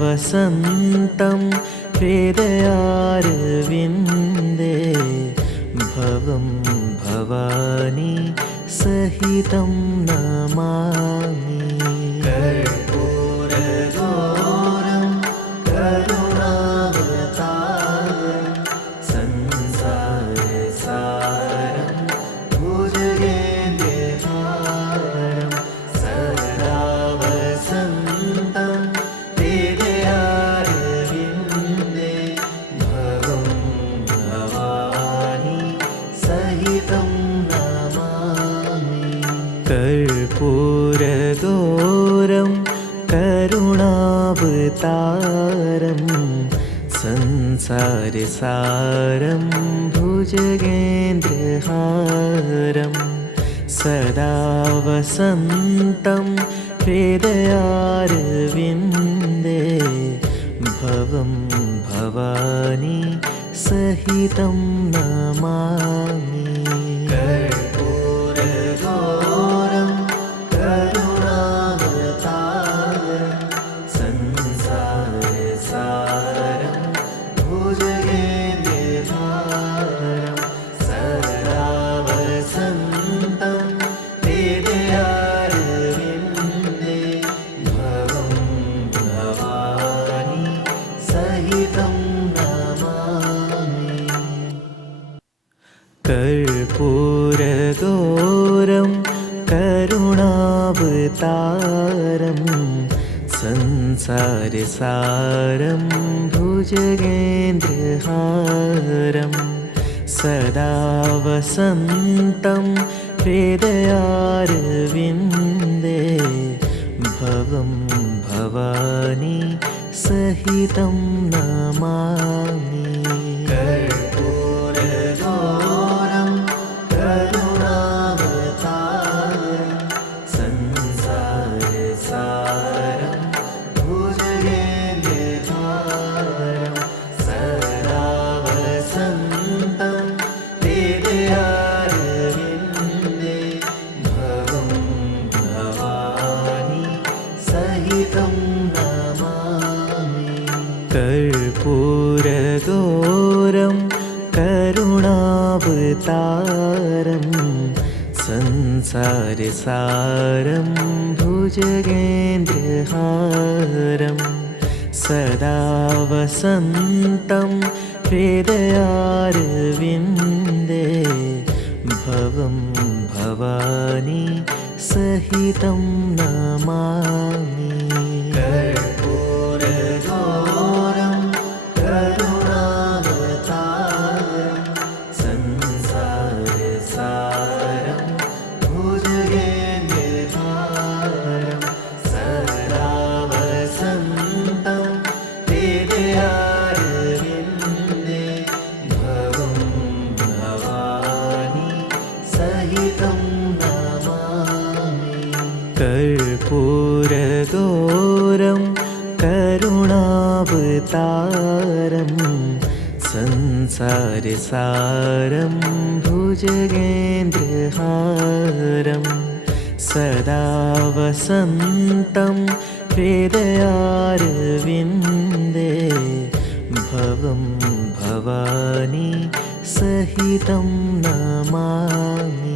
वसन्तं हृदयारविन्दे भवं भवानी सहितं नमामि कर्पूरगौरं करुणावतारं संसारसारं भुजगेन्द्रहारं सदा वसन्तं हृदयारविन्दे भवं भवानी सहितं कर्पूरगौरं करुणावतारं संसारसारं भुजगेन्द्रहारं सदा वसन्तं हृदयारविन्दे भवं भवानी सहितं नमामि कर्पूरगौरं करुणावतारं संसारसारं भुजगेन्द्रहारं सदा वसन्तं हृदयारविन्दे भवं भवानी सहितं नमामि कर्पूरगौरं करुणावतारं संसारसारं भुजगेन्द्रहारं सदा वसन्तं हृदयारविन्दे भवं भवानी सहितं नमामि कर्पूरगौरं करुणावतारं संसारसारं भुजगेन्द्रहारं सदा वसन्तं हृदयारविन्दे भवं भवानी सहितं नमामि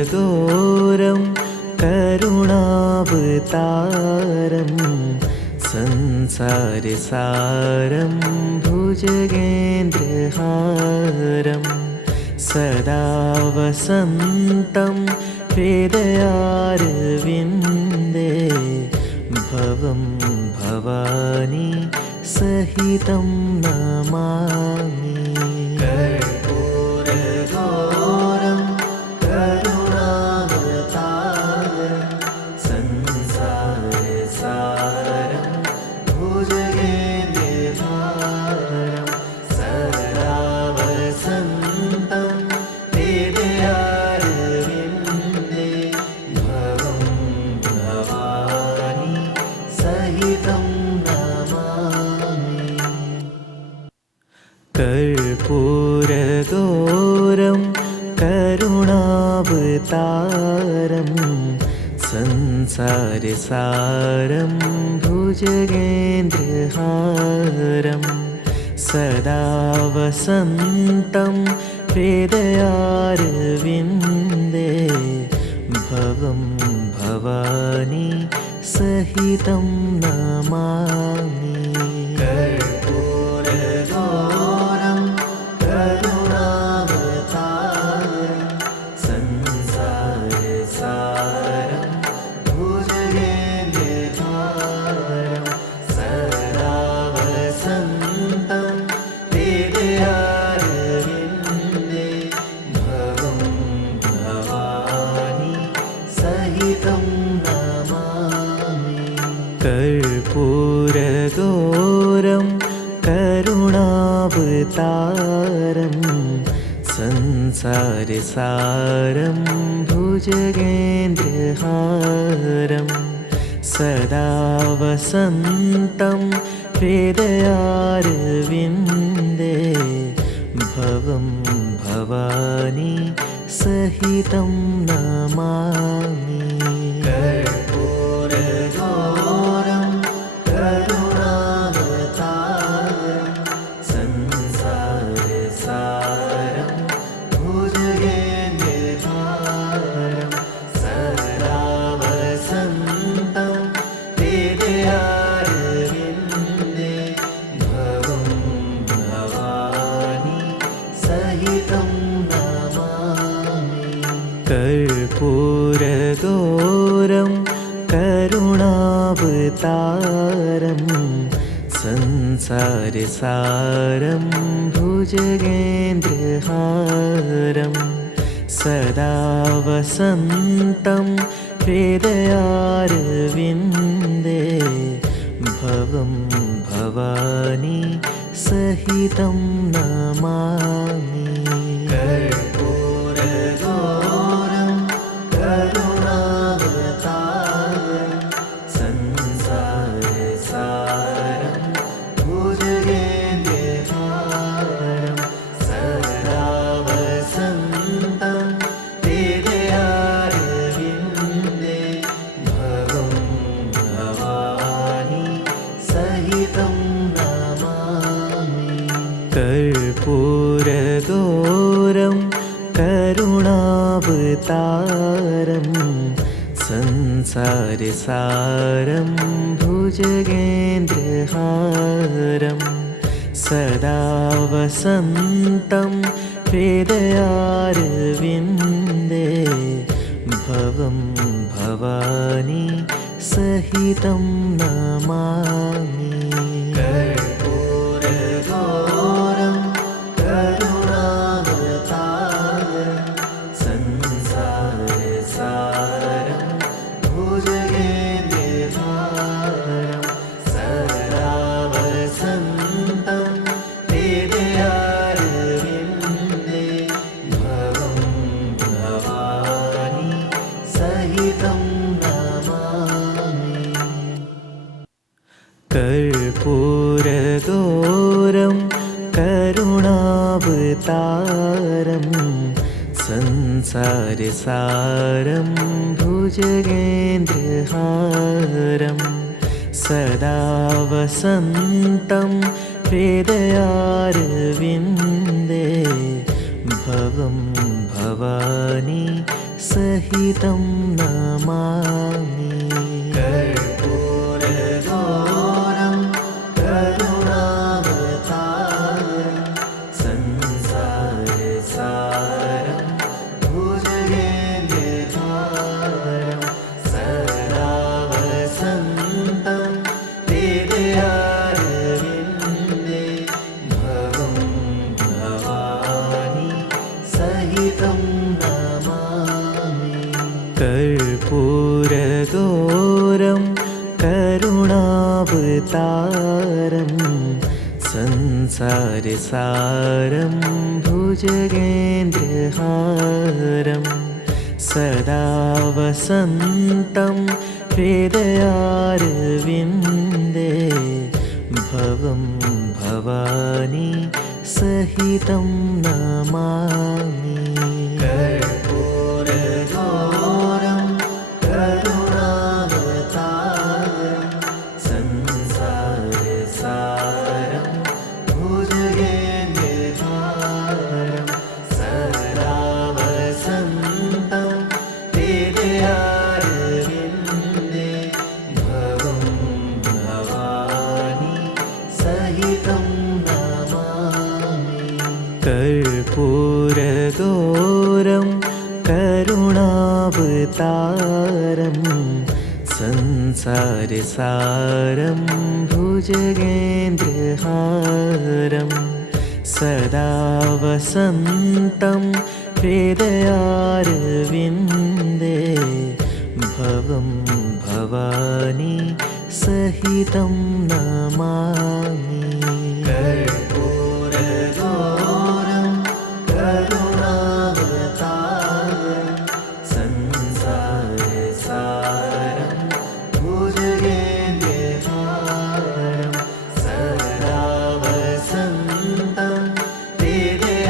कर्पूरगौरं करुणावतारं संसारसारं भुजगेन्द्रहारं सदा वसन्तं हृदयारविन्दे भवं भवानी सहितं नमामि संसारसारं भुजगेन्द्रहारं सदा वसन्तं हृदयारविन्दे भवं भवानी सहितं नमामि। कर्पूरगौरं करुणावतारं संसारसारं भुजगेन्द्रहारं सदा वसन्तं हृदयारविन्दे भवं भवानी सहितं नमामि। कर्पूरगौरं करुणावतारं संसारसारं भुजगेन्द्रहारं सदा वसन्तं हृदयारविन्दे भवं भवानी सहितं नमामि। कर्पूरगौरं करुणावतारं संसारसारं भुजगेन्द्रहारं सदा वसन्तं हृदयारविन्दे भवं भवानी सहितं नमामि। कर्पूरगौरं करुणावतारं संसारसारं भुजगेन्द्रहारं सदा वसन्तं हृदयारविन्दे भवं भवानी सहितं नमामि। कर्पूरगौरं करुणावतारं संसारसारं भुजगेन्द्रहारं सदा वसन्तं हृदयारविन्दे भवं भवानी सहितं नमामि। कर्पूरगौरं करुणावतारं संसारसारं भुजगेन्द्रहारं सदा वसन्तं हृदयारविन्दे भवं भवानी सहितं नमामि। कर्पूरगौरं करुणावतारं संसारसारं भुजगेन्द्रहारं सदा वसन्तं हृदयारविन्दे भवं भवानी सहितं नमामि। कर्पूरगौरं करुणावतारं संसारसारं भुजगेन्द्रहारं सदा वसन्तं हृदयारविन्दे भवं भवानी सहितं नमामि। कर्पूरगौरं करुणावतारं संसारसारं भुजगेन्द्रहारं सदा वसन्तं हृदयारविन्दे भवं भवानी सहितं नमामि। कर्पूरगौरं करुणावतारं संसारसारं भुजगेन्द्रहारं सदा वसन्तं हृदयारविन्दे भवं भवानी सहितं नमामि। कर्पूरगौरं करुणा संसारसारं भुजगेन्द्रहारं सदा वसन्तं हृदयारविन्दे भवं भवानी सहितं नमामि। कर्पूरगौरं करुणावतारं संसारसारं भुजगेन्द्रहारं सदा वसन्तं हृदयारविन्दे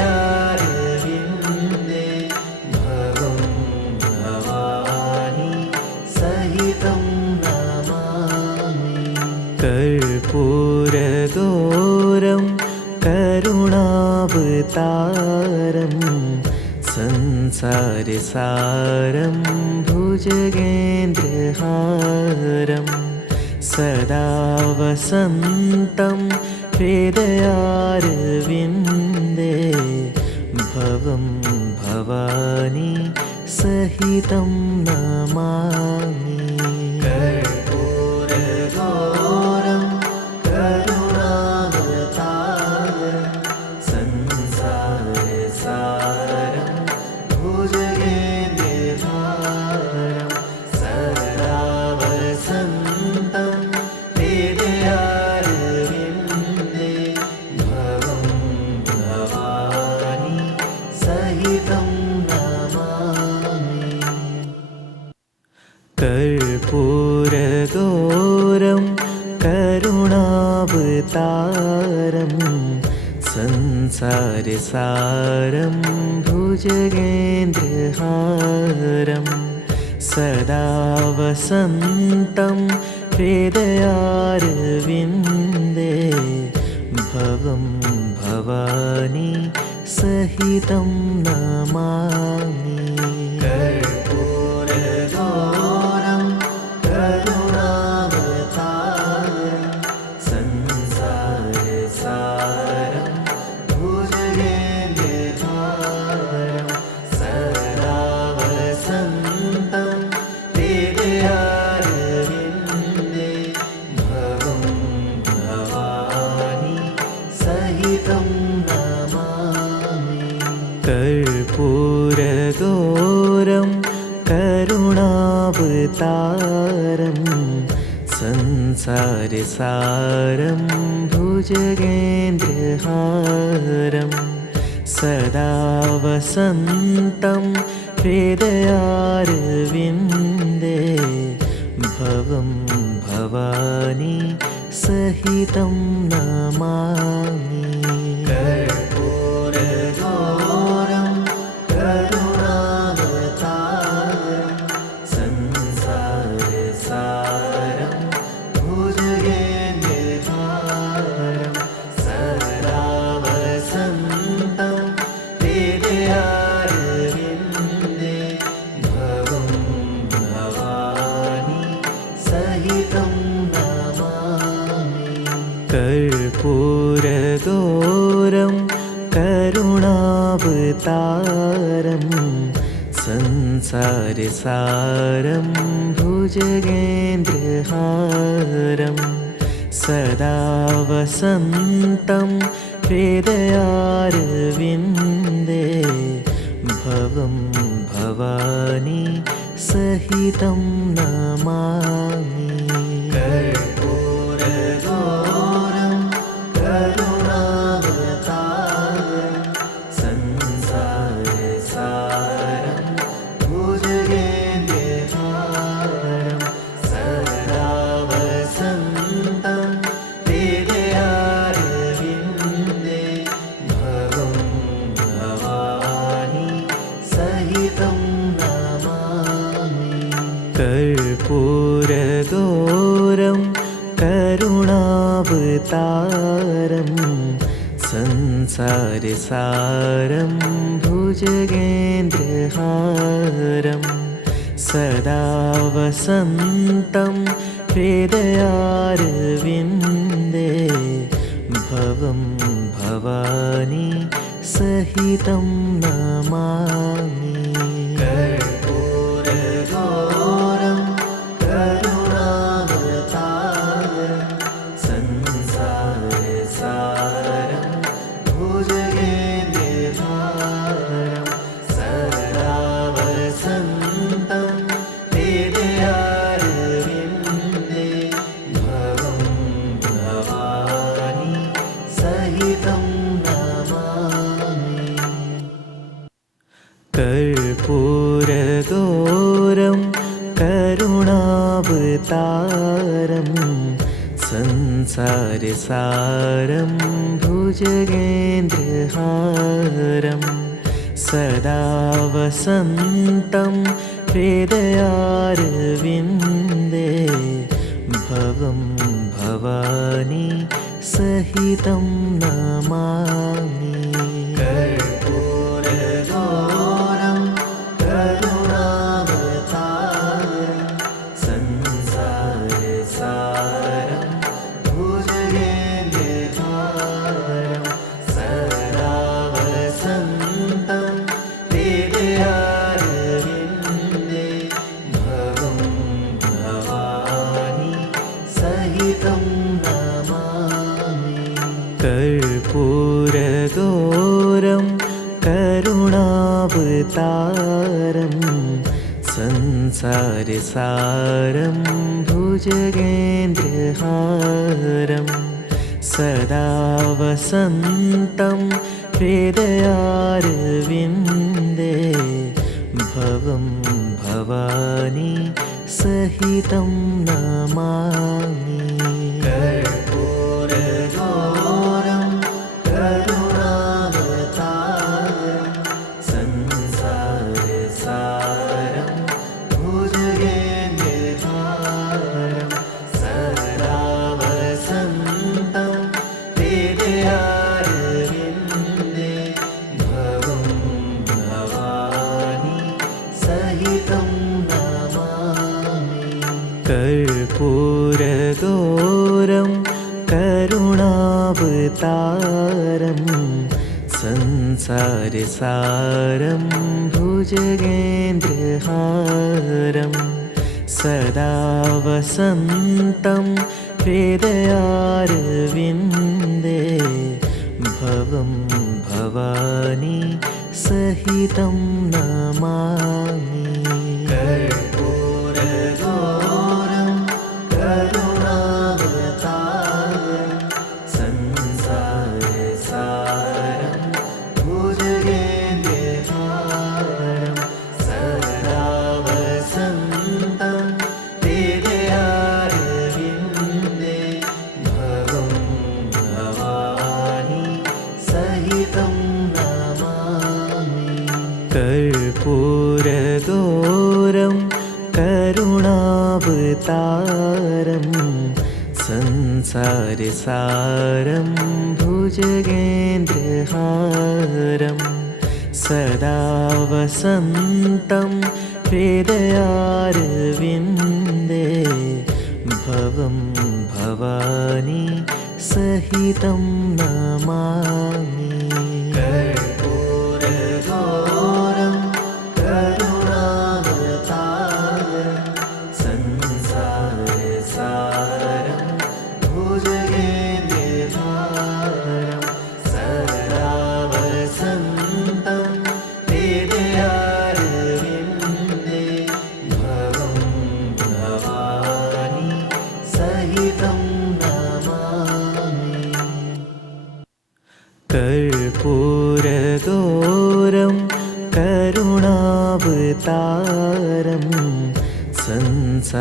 भवं भवानी सहितं नमामि। कर्पूरगौरं करुणावतारं संसारसारं भुजगेन्द्रहारं सदा वसन्तं हृदयारविन्दे भवं भवानी सहितं नमामि। कर्पूरगौरं करुणावतारं संसारसारं भुजगेन्द्रहारं सदा वसन्तं हृदयारविन्दे भवं भवानी सहितं नमामि। कर्पूरगौरं करुणावतारं संसारसारं भुजगेन्द्रहारं सदा वसन्तं हृदयारविन्दे भवं भवानी सहितं नमामि। कर्पूरगौरं करुणावतारं संसारसारं भुजगेन्द्रहारं सदा वसन्तं हृदयारविन्दे भवं भवानी सहितं नमामि। कर्पूरगौरं करुणावतारं संसारसारं भुजगेन्द्रहारं सदा वसन्तं हृदयारविन्दे भवं भवानी सहितं नमामि। कर्पूरगौरं करुणावतारं संसारसारं भुजगेन्द्रहारं सदा वसन्तं हृदयारविन्दे भवं भवानी सहितं नमामि। कर्पूरगौरं करुणावतारं संसारसारं भुजगेन्द्रहारं सदा वसन्तं हृदयारविन्दे भवं भवानी सहितं नमामि। कर्पूरगौरं करुणावतारं संसारसारं भुजगेन्द्रहारं सदा वसन्तं हृदयारविन्दे भवं भवानी सहितं नमामि। कर्पूरगौरं करुणावतारं संसारसारं भुजगेन्द्रहारं सदा वसन्तं हृदयारविन्दे भवं भवानी सहितं नमामि। कर्पूरगौरं करुणावतारं संसारसारं भुजगेन्द्रहारं सदा वसन्तं हृदयारविन्दे भवं भवानी सहितं नमामि। कर्पूरगौरं करुणावतारं संसारसारं भुजगेन्द्रहारं सदा वसन्तं हृदयारविन्दे भवं भवानी सहितं नमामि। कर्पूरगौरं करुणावतारं संसारसारं भुजगेन्द्रहारं सदा वसन्तं हृदयारविन्दे भवं भवानी सहितं नमामि। कर्पूरगौरं करुणावतारं संसारसारं भुजगेन्द्रहारं सदा वसन्तं हृदयारविन्दे भवं भवानी सहितं नमामि। कर्पूरगौरं करुणावतारं संसारसारं भुजगेन्द्रहारं सदा वसन्तं हृदयारविन्दे भवं भवानी सहितं नमामि। कर्पूरगौरं करुणावतारं संसारसारं भुजगेन्द्रहारं सदा वसन्तं हृदयारविन्दे भवं भवानी सहितं नमामि। कर्पूरगौरं करुणावतारं संसारसारं भुजगेन्द्रहारं सदा वसन्तं हृदयारविन्दे भवं भवानी सहितं नमामि। कर्पूरगौरं करुणावतारं संसारसारं भुजगेन्द्रहारं सदा वसन्तं हृदयारविन्दे भवं भवानी सहितं नमामि। कर्पूरगौरं करुणावतारं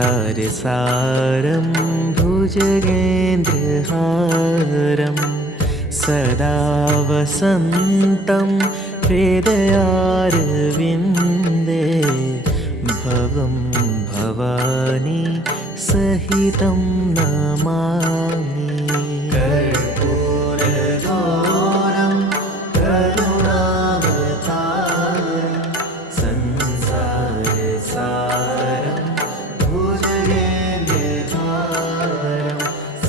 संसारसारं भुजगेन्द्रहारं सदा वसन्तं हृदयारविन्दे भवं भवानी सहितं नमामि। कर्पूरगौरं करुणावतारं संसारसारं भुजगेन्द्रहारं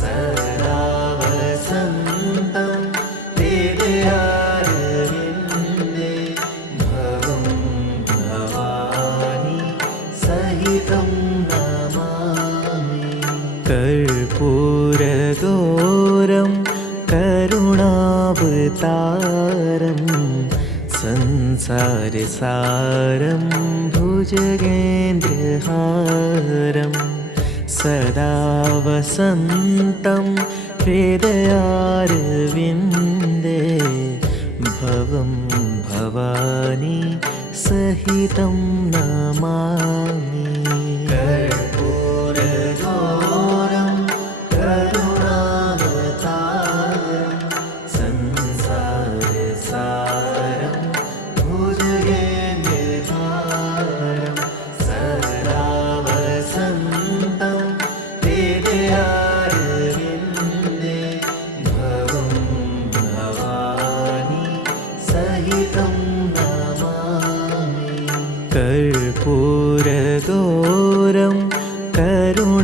सदा वसन्तं हृदयारविन्दे भवं भवानी सहितं नमामि। कर्पूरगौरं करुणावतारं संसारसारं भुजगेन्द्रहारं सदा वसन्तं हृदयारविन्दे भवं भवानी सहितं नमामि। कर्पूर करुणावतारं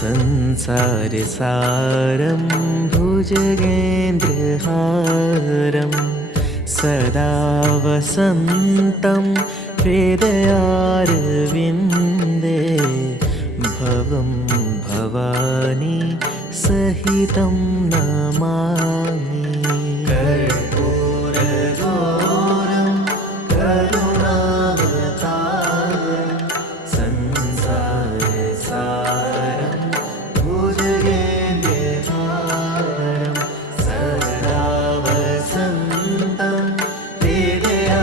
संसारसारं भुजगेन्द्रहारं सदा वसन्तं हृदयारविन्दे भवं भवानी सहितं नमामि। कर्पूरगौरं करुणावतारं संसारसारं भुजगेन्द्रहारं सदा वसन्तं हृदयारविन्दे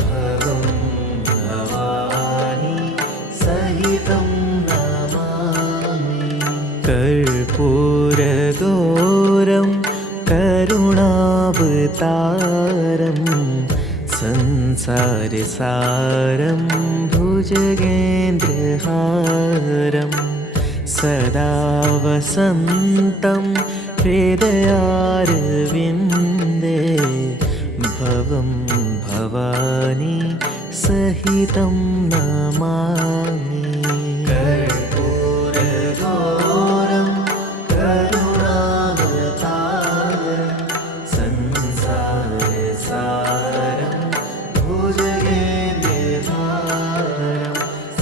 भवं भवानी सहितं नमामि। कर्पूरगौरं करुणावतारं संसारसारं भुजगेन्द्रहारं सदा वसन्तं हृदयारविन्दे भवं भवानी सहितं नमामि। कर्पूरगौरं करुणावतारं संसारसारं भुजगेन्द्रहारं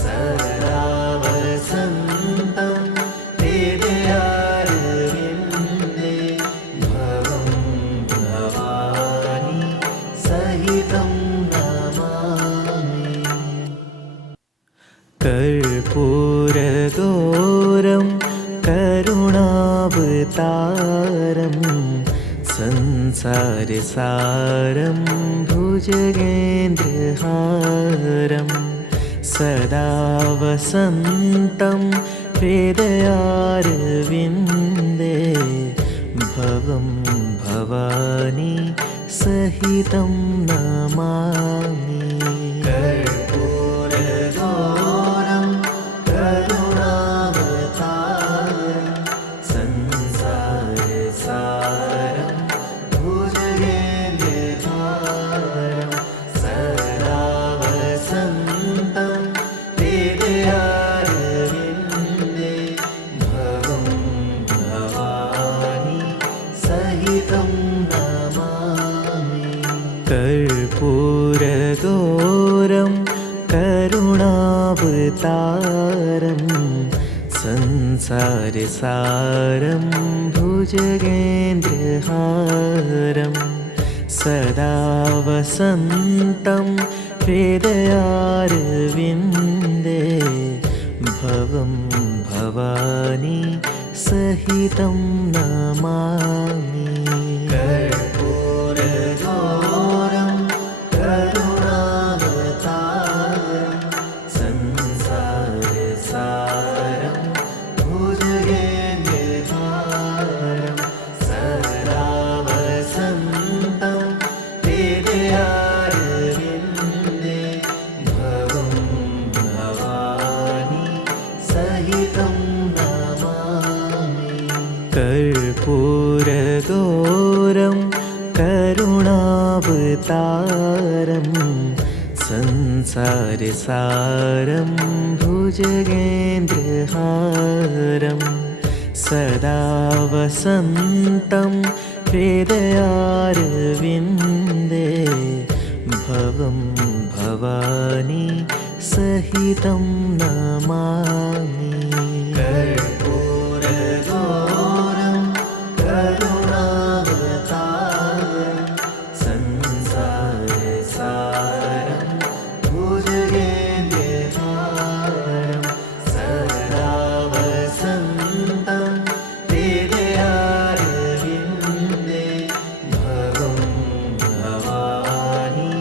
सदा वसन्तं हृदयारविन्दे भवं भवानी सहितं नमामि। कर्पूरगौरं करुणावतारं संसारसारं भुजगेन्द्रहारं सदा वसन्तं हृदयारविन्दे भवं भवानी सहितं नमामि। कर्पूरगौरं करुणावतारं संसारसारं भुजगेन्द्रहारं सदा वसन्तं हृदयारविन्दे भवं भवानी सहितं नमामि। कर्पूरगौरं करुणावतारं संसारसारं भुजगेन्द्रहारं सदा वसन्तं हृदयारविन्दे भवं भवानी सहितं नमामि। कर्पूरगौरं करुणावतारं संसारसारं भुजगेन्द्रहारं सदा वसन्तं हृदयारविन्दे भवं भवानी सहितं नमामि। कर्पूरगौरं करुणावतारं संसारसारं भुजगेन्द्रहारं सदा वसन्तं हृदयारविन्दे भवं भवानी सहितं नमामि। कर्पूरगौरं करुणावतारं संसारसारं भुजगेन्द्रहारं सदा वसन्तं हृदयारविन्दे भवं भवानी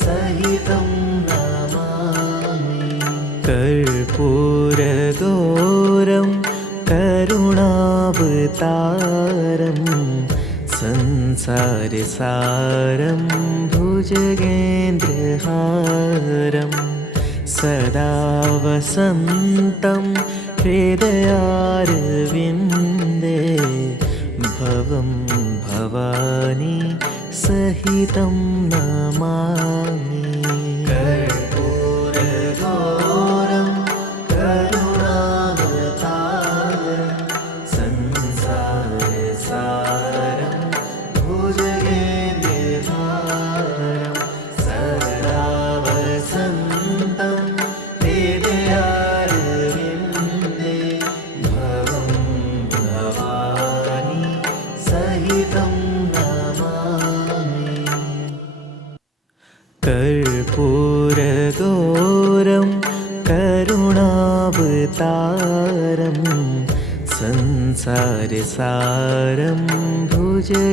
सहितं नमामि। कर्पूरगौरं करुणावतारं संसारसारं भुजगेन्द्रहारं सदा वसन्तं हृदयारविन्दे भवं भवानी सहितं नमामि। संसारसारं भुजगेन्द्रहारं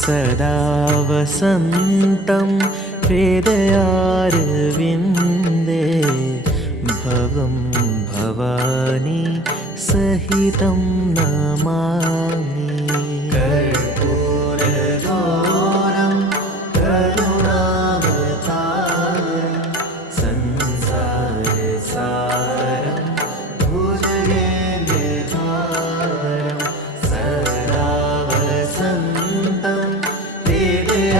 सदा वसन्तं हृदयारविन्दे भवं भवानी सहितं नमामि। कर्पूरगौरं करुणावतारं संसारसारं भुजगेन्द्रहारं सदा वसन्तं हृदयारविन्दे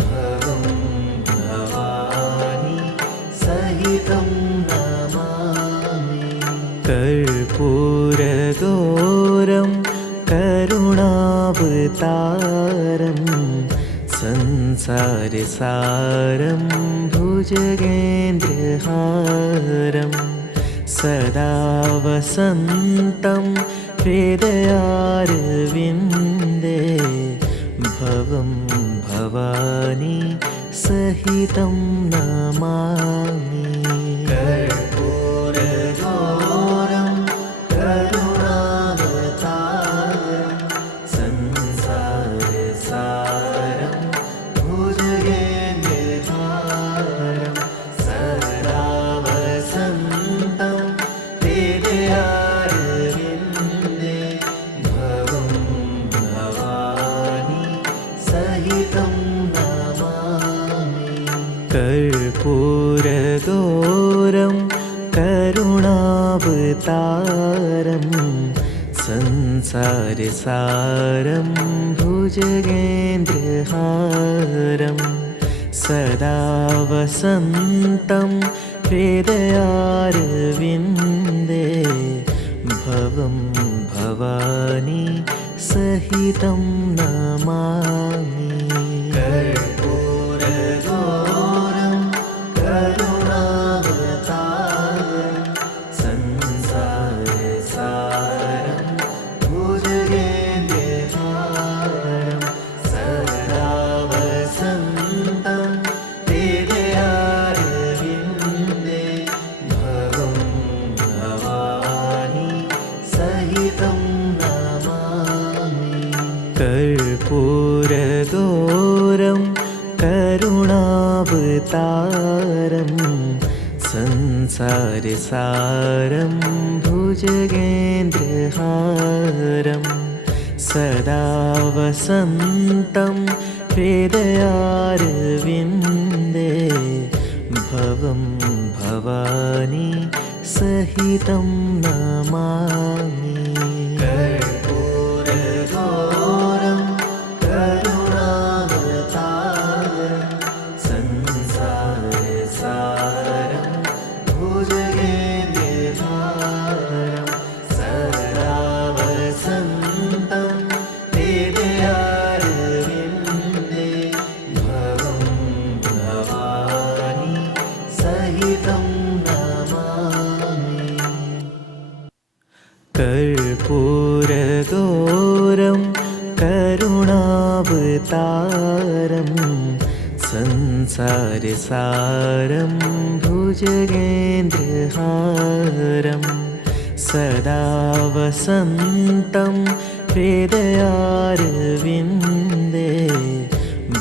भवं भवानी सहितं नमामि। कर्पूरगौरं करुणावतारं संसारसारं भुजगेन्द्रहारं सदा वसन्तं हृदयारविन्दे भवं भवानी सहितं नमामि। कर्पूरगौरं करुणावतारं संसारसारं भुजगेन्द्रहारं सदा वसन्तं हृदयारविन्दे भवं भवानी सहितं नमामि। कर्पूरगौरं करुणावतारं संसारसारं भुजगेन्द्रहारं सदा वसन्तं हृदयारविन्दे भवं भवानी सहितं नमामि। कर्पूरगौरं करुणावतारं संसारसारं भुजगेन्द्रहारं सदा वसन्तं हृदयारविन्दे भवं भवानी सहितं नमामि। कर्पूरगौरं करुणावतारं संसारसारं भुजगेन्द्रहारं सदा वसन्तं हृदयारविन्दे भवं भवानी सहितं नमामि। कर्पूरगौरं करुणावतारं संसारसारं भुजगेन्द्रहारं सदा वसन्तं हृदयारविन्दे भवं भवानी सहितं नमामि। कर्पूरगौरं करुणावतारं संसारसारं भुजगेन्द्रहारं सदा वसन्तं हृदयारविन्दे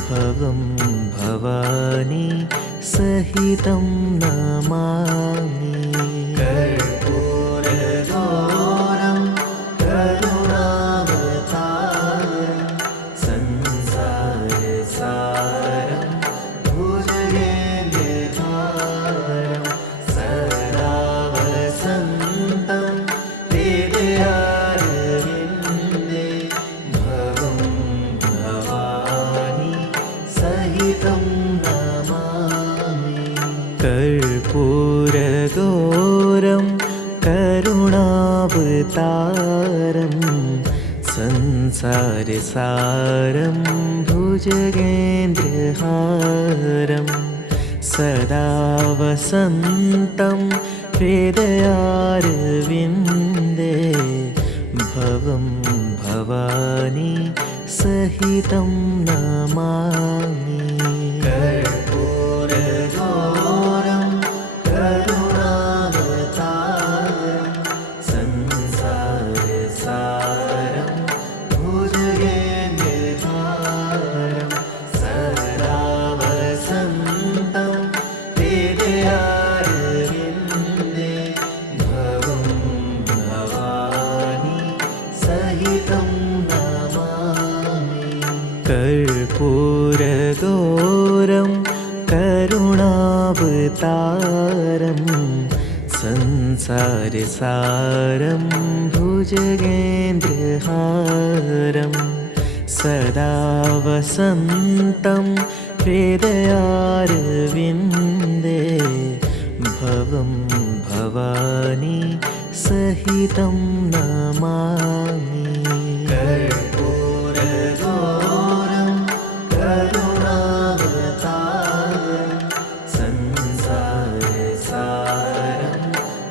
भवं भवानी सहितं नमामि। कर्पूरगौरं करुणावतारं संसारसारं भुजगेन्द्रहारं सदा वसन्तं हृदयारविन्दे भवं भवानी सहितं नमामि। कर्पूरगौरं करुणावतारं संसारसारं भुजगेन्द्रहारं सदा वसन्तं हृदयारविन्दे भवं भवानी सहितं नमामि। कर्पूरगौरं कर्पूरगौरं करुणावतारं संसारसारं भुजगेन्द्रहारं सदा वसन्तं हृदयारविन्दे भवं भवानी सहितं नमामि। कर्पूरगौरं करुणावतारं संसारसारं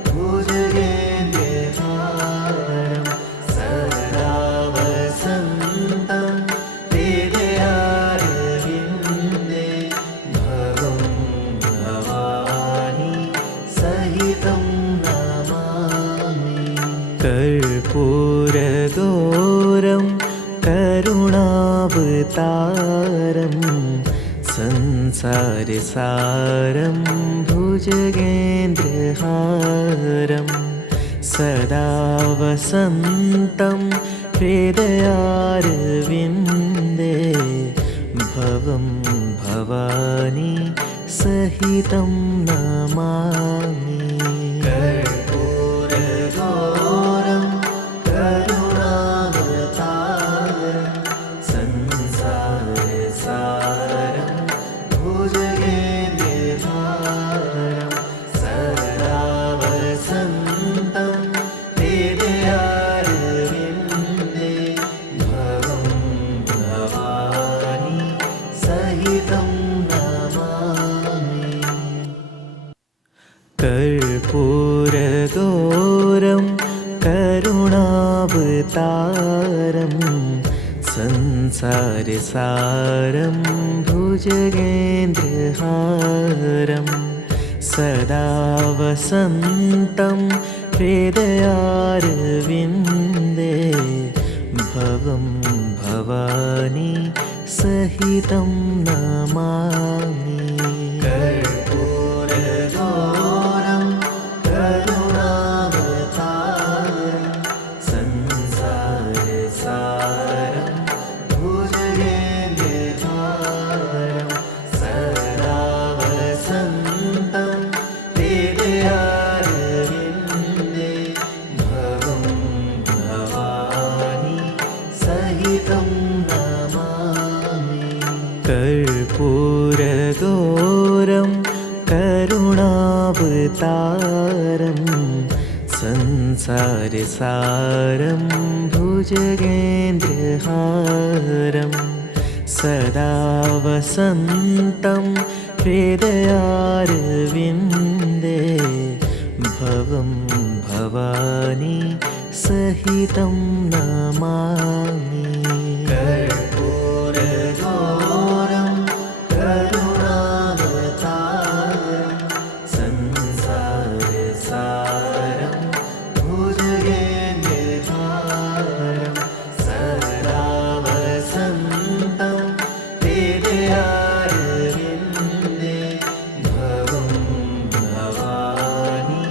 भुजगेन्द्रहारं सदा वसन्तं हृदयारविन्दे भवं भवानी सहितं नमामि। कर्पूरगौरं करुणावतारं संसारसारं भुजगेन्द्रहारं सदा वसन्तं हृदयारविन्दे भवं भवानी सहितं नमामि। कर्पूरगौरं करुणावतारं संसारसारं भुजगेन्द्रहारं सदा वसन्तं हृदयारविन्दे भवं भवानी सहितं नमामि। कर्पूरगौरं करुणावतारं संसारसारं भुजगेन्द्रहारं सदा वसन्तं हृदयारविन्दे भवं भवानी सहितं नमामि। कर्पूरगौरं करुणावतारं संसारसारं भुजगेन्द्रहारं सदा वसन्तं हृदयारविन्दे भवं भवानी सहितं नमामि। कर्पूरगौरं करुणावतारं संसारसारं भुजगेन्द्रहारं सदा वसन्तं हृदयारविन्दे भवं भवानी सहितं नमामि। कर्पूरगौरं करुणावतारं संसारसारं भुजगेन्द्रहारं सदा वसन्तं हृदयारविन्दे भवं भवानी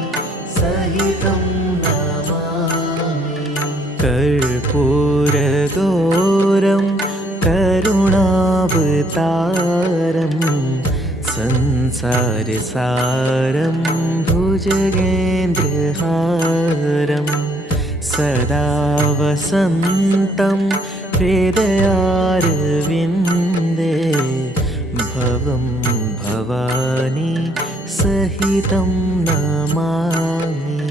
सहितं नमामि। कर्पूरगौरं करुणावतारं संसारसारं भुजगेन्द्रहारं सदा वसन्तं हृदयारविन्दे भवं भवानी सहितं नमामि।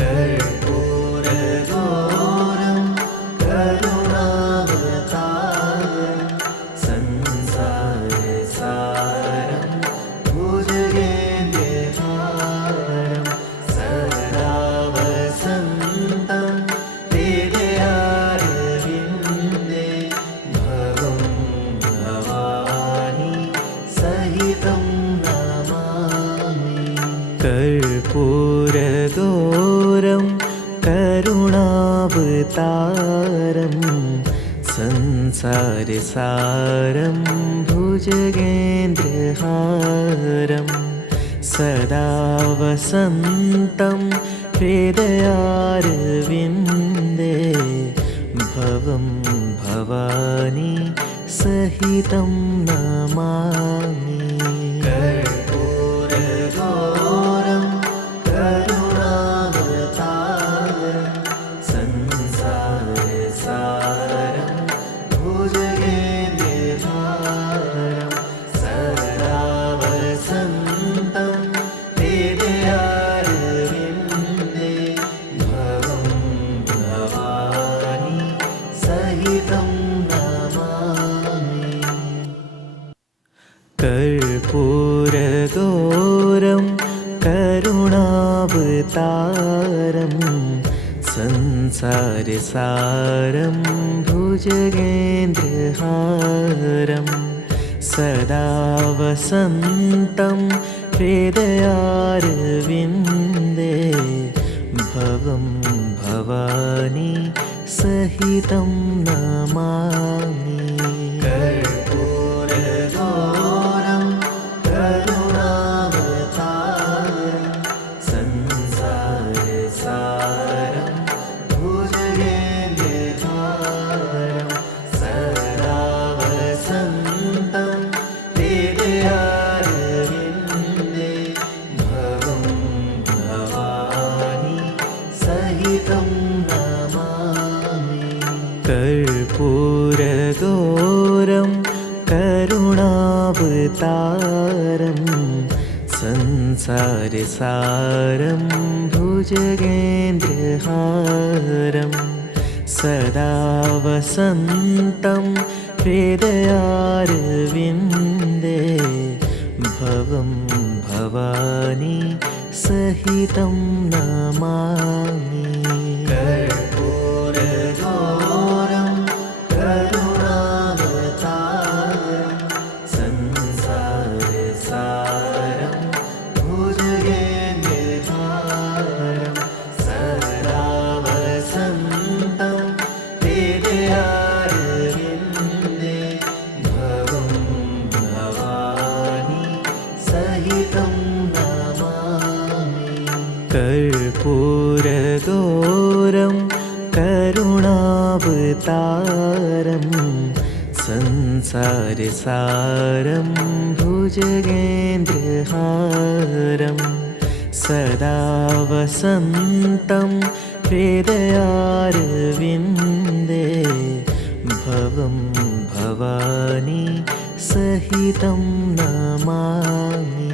कर्पूरगौरं करुणावतारं संसारसारं भुजगेन्द्रहारं सदा वसन्तं हृदयारविन्दे भवं भवानी सहितं नमामि। कर्पूरगौरं करुणावतारं संसारसारं भुजगेन्द्रहारं सदा वसन्तं हृदयारविन्दे भवं भवानी सहितं नमामि कर्पूरगौरं करुणावतारं संसारसारं भुजगेन्द्रहारं सदा वसन्तं हृदयारविन्दे भवं भवानी सहितं कर्पूरगौरं करुणावतारं संसारसारं भुजगेन्द्रहारं सदा वसन्तं हृदयारविन्दे भवं भवानी सहितं नमामि कर्पूरगौरं करुणावतारं संसारसारं भुजगेन्द्रहारं सदा वसन्तं हृदयारविन्दे भवं भवानी सहितं नमामि कर्पूरगौरं करुणावतारं संसारसारं भुजगेन्द्रहारं सदा वसन्तं हृदयारविन्दे भवं भवानी सहितं नमामि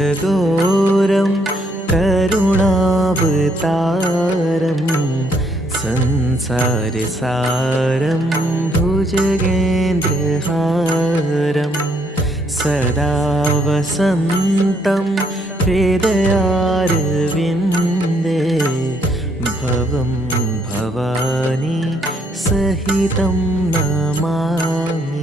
कर्पूरगौरं करुणावतारं संसारसारं भुजगेन्द्रहारं सदा वसन्तं हृदयारविन्दे भवं भवानी सहितं नमामि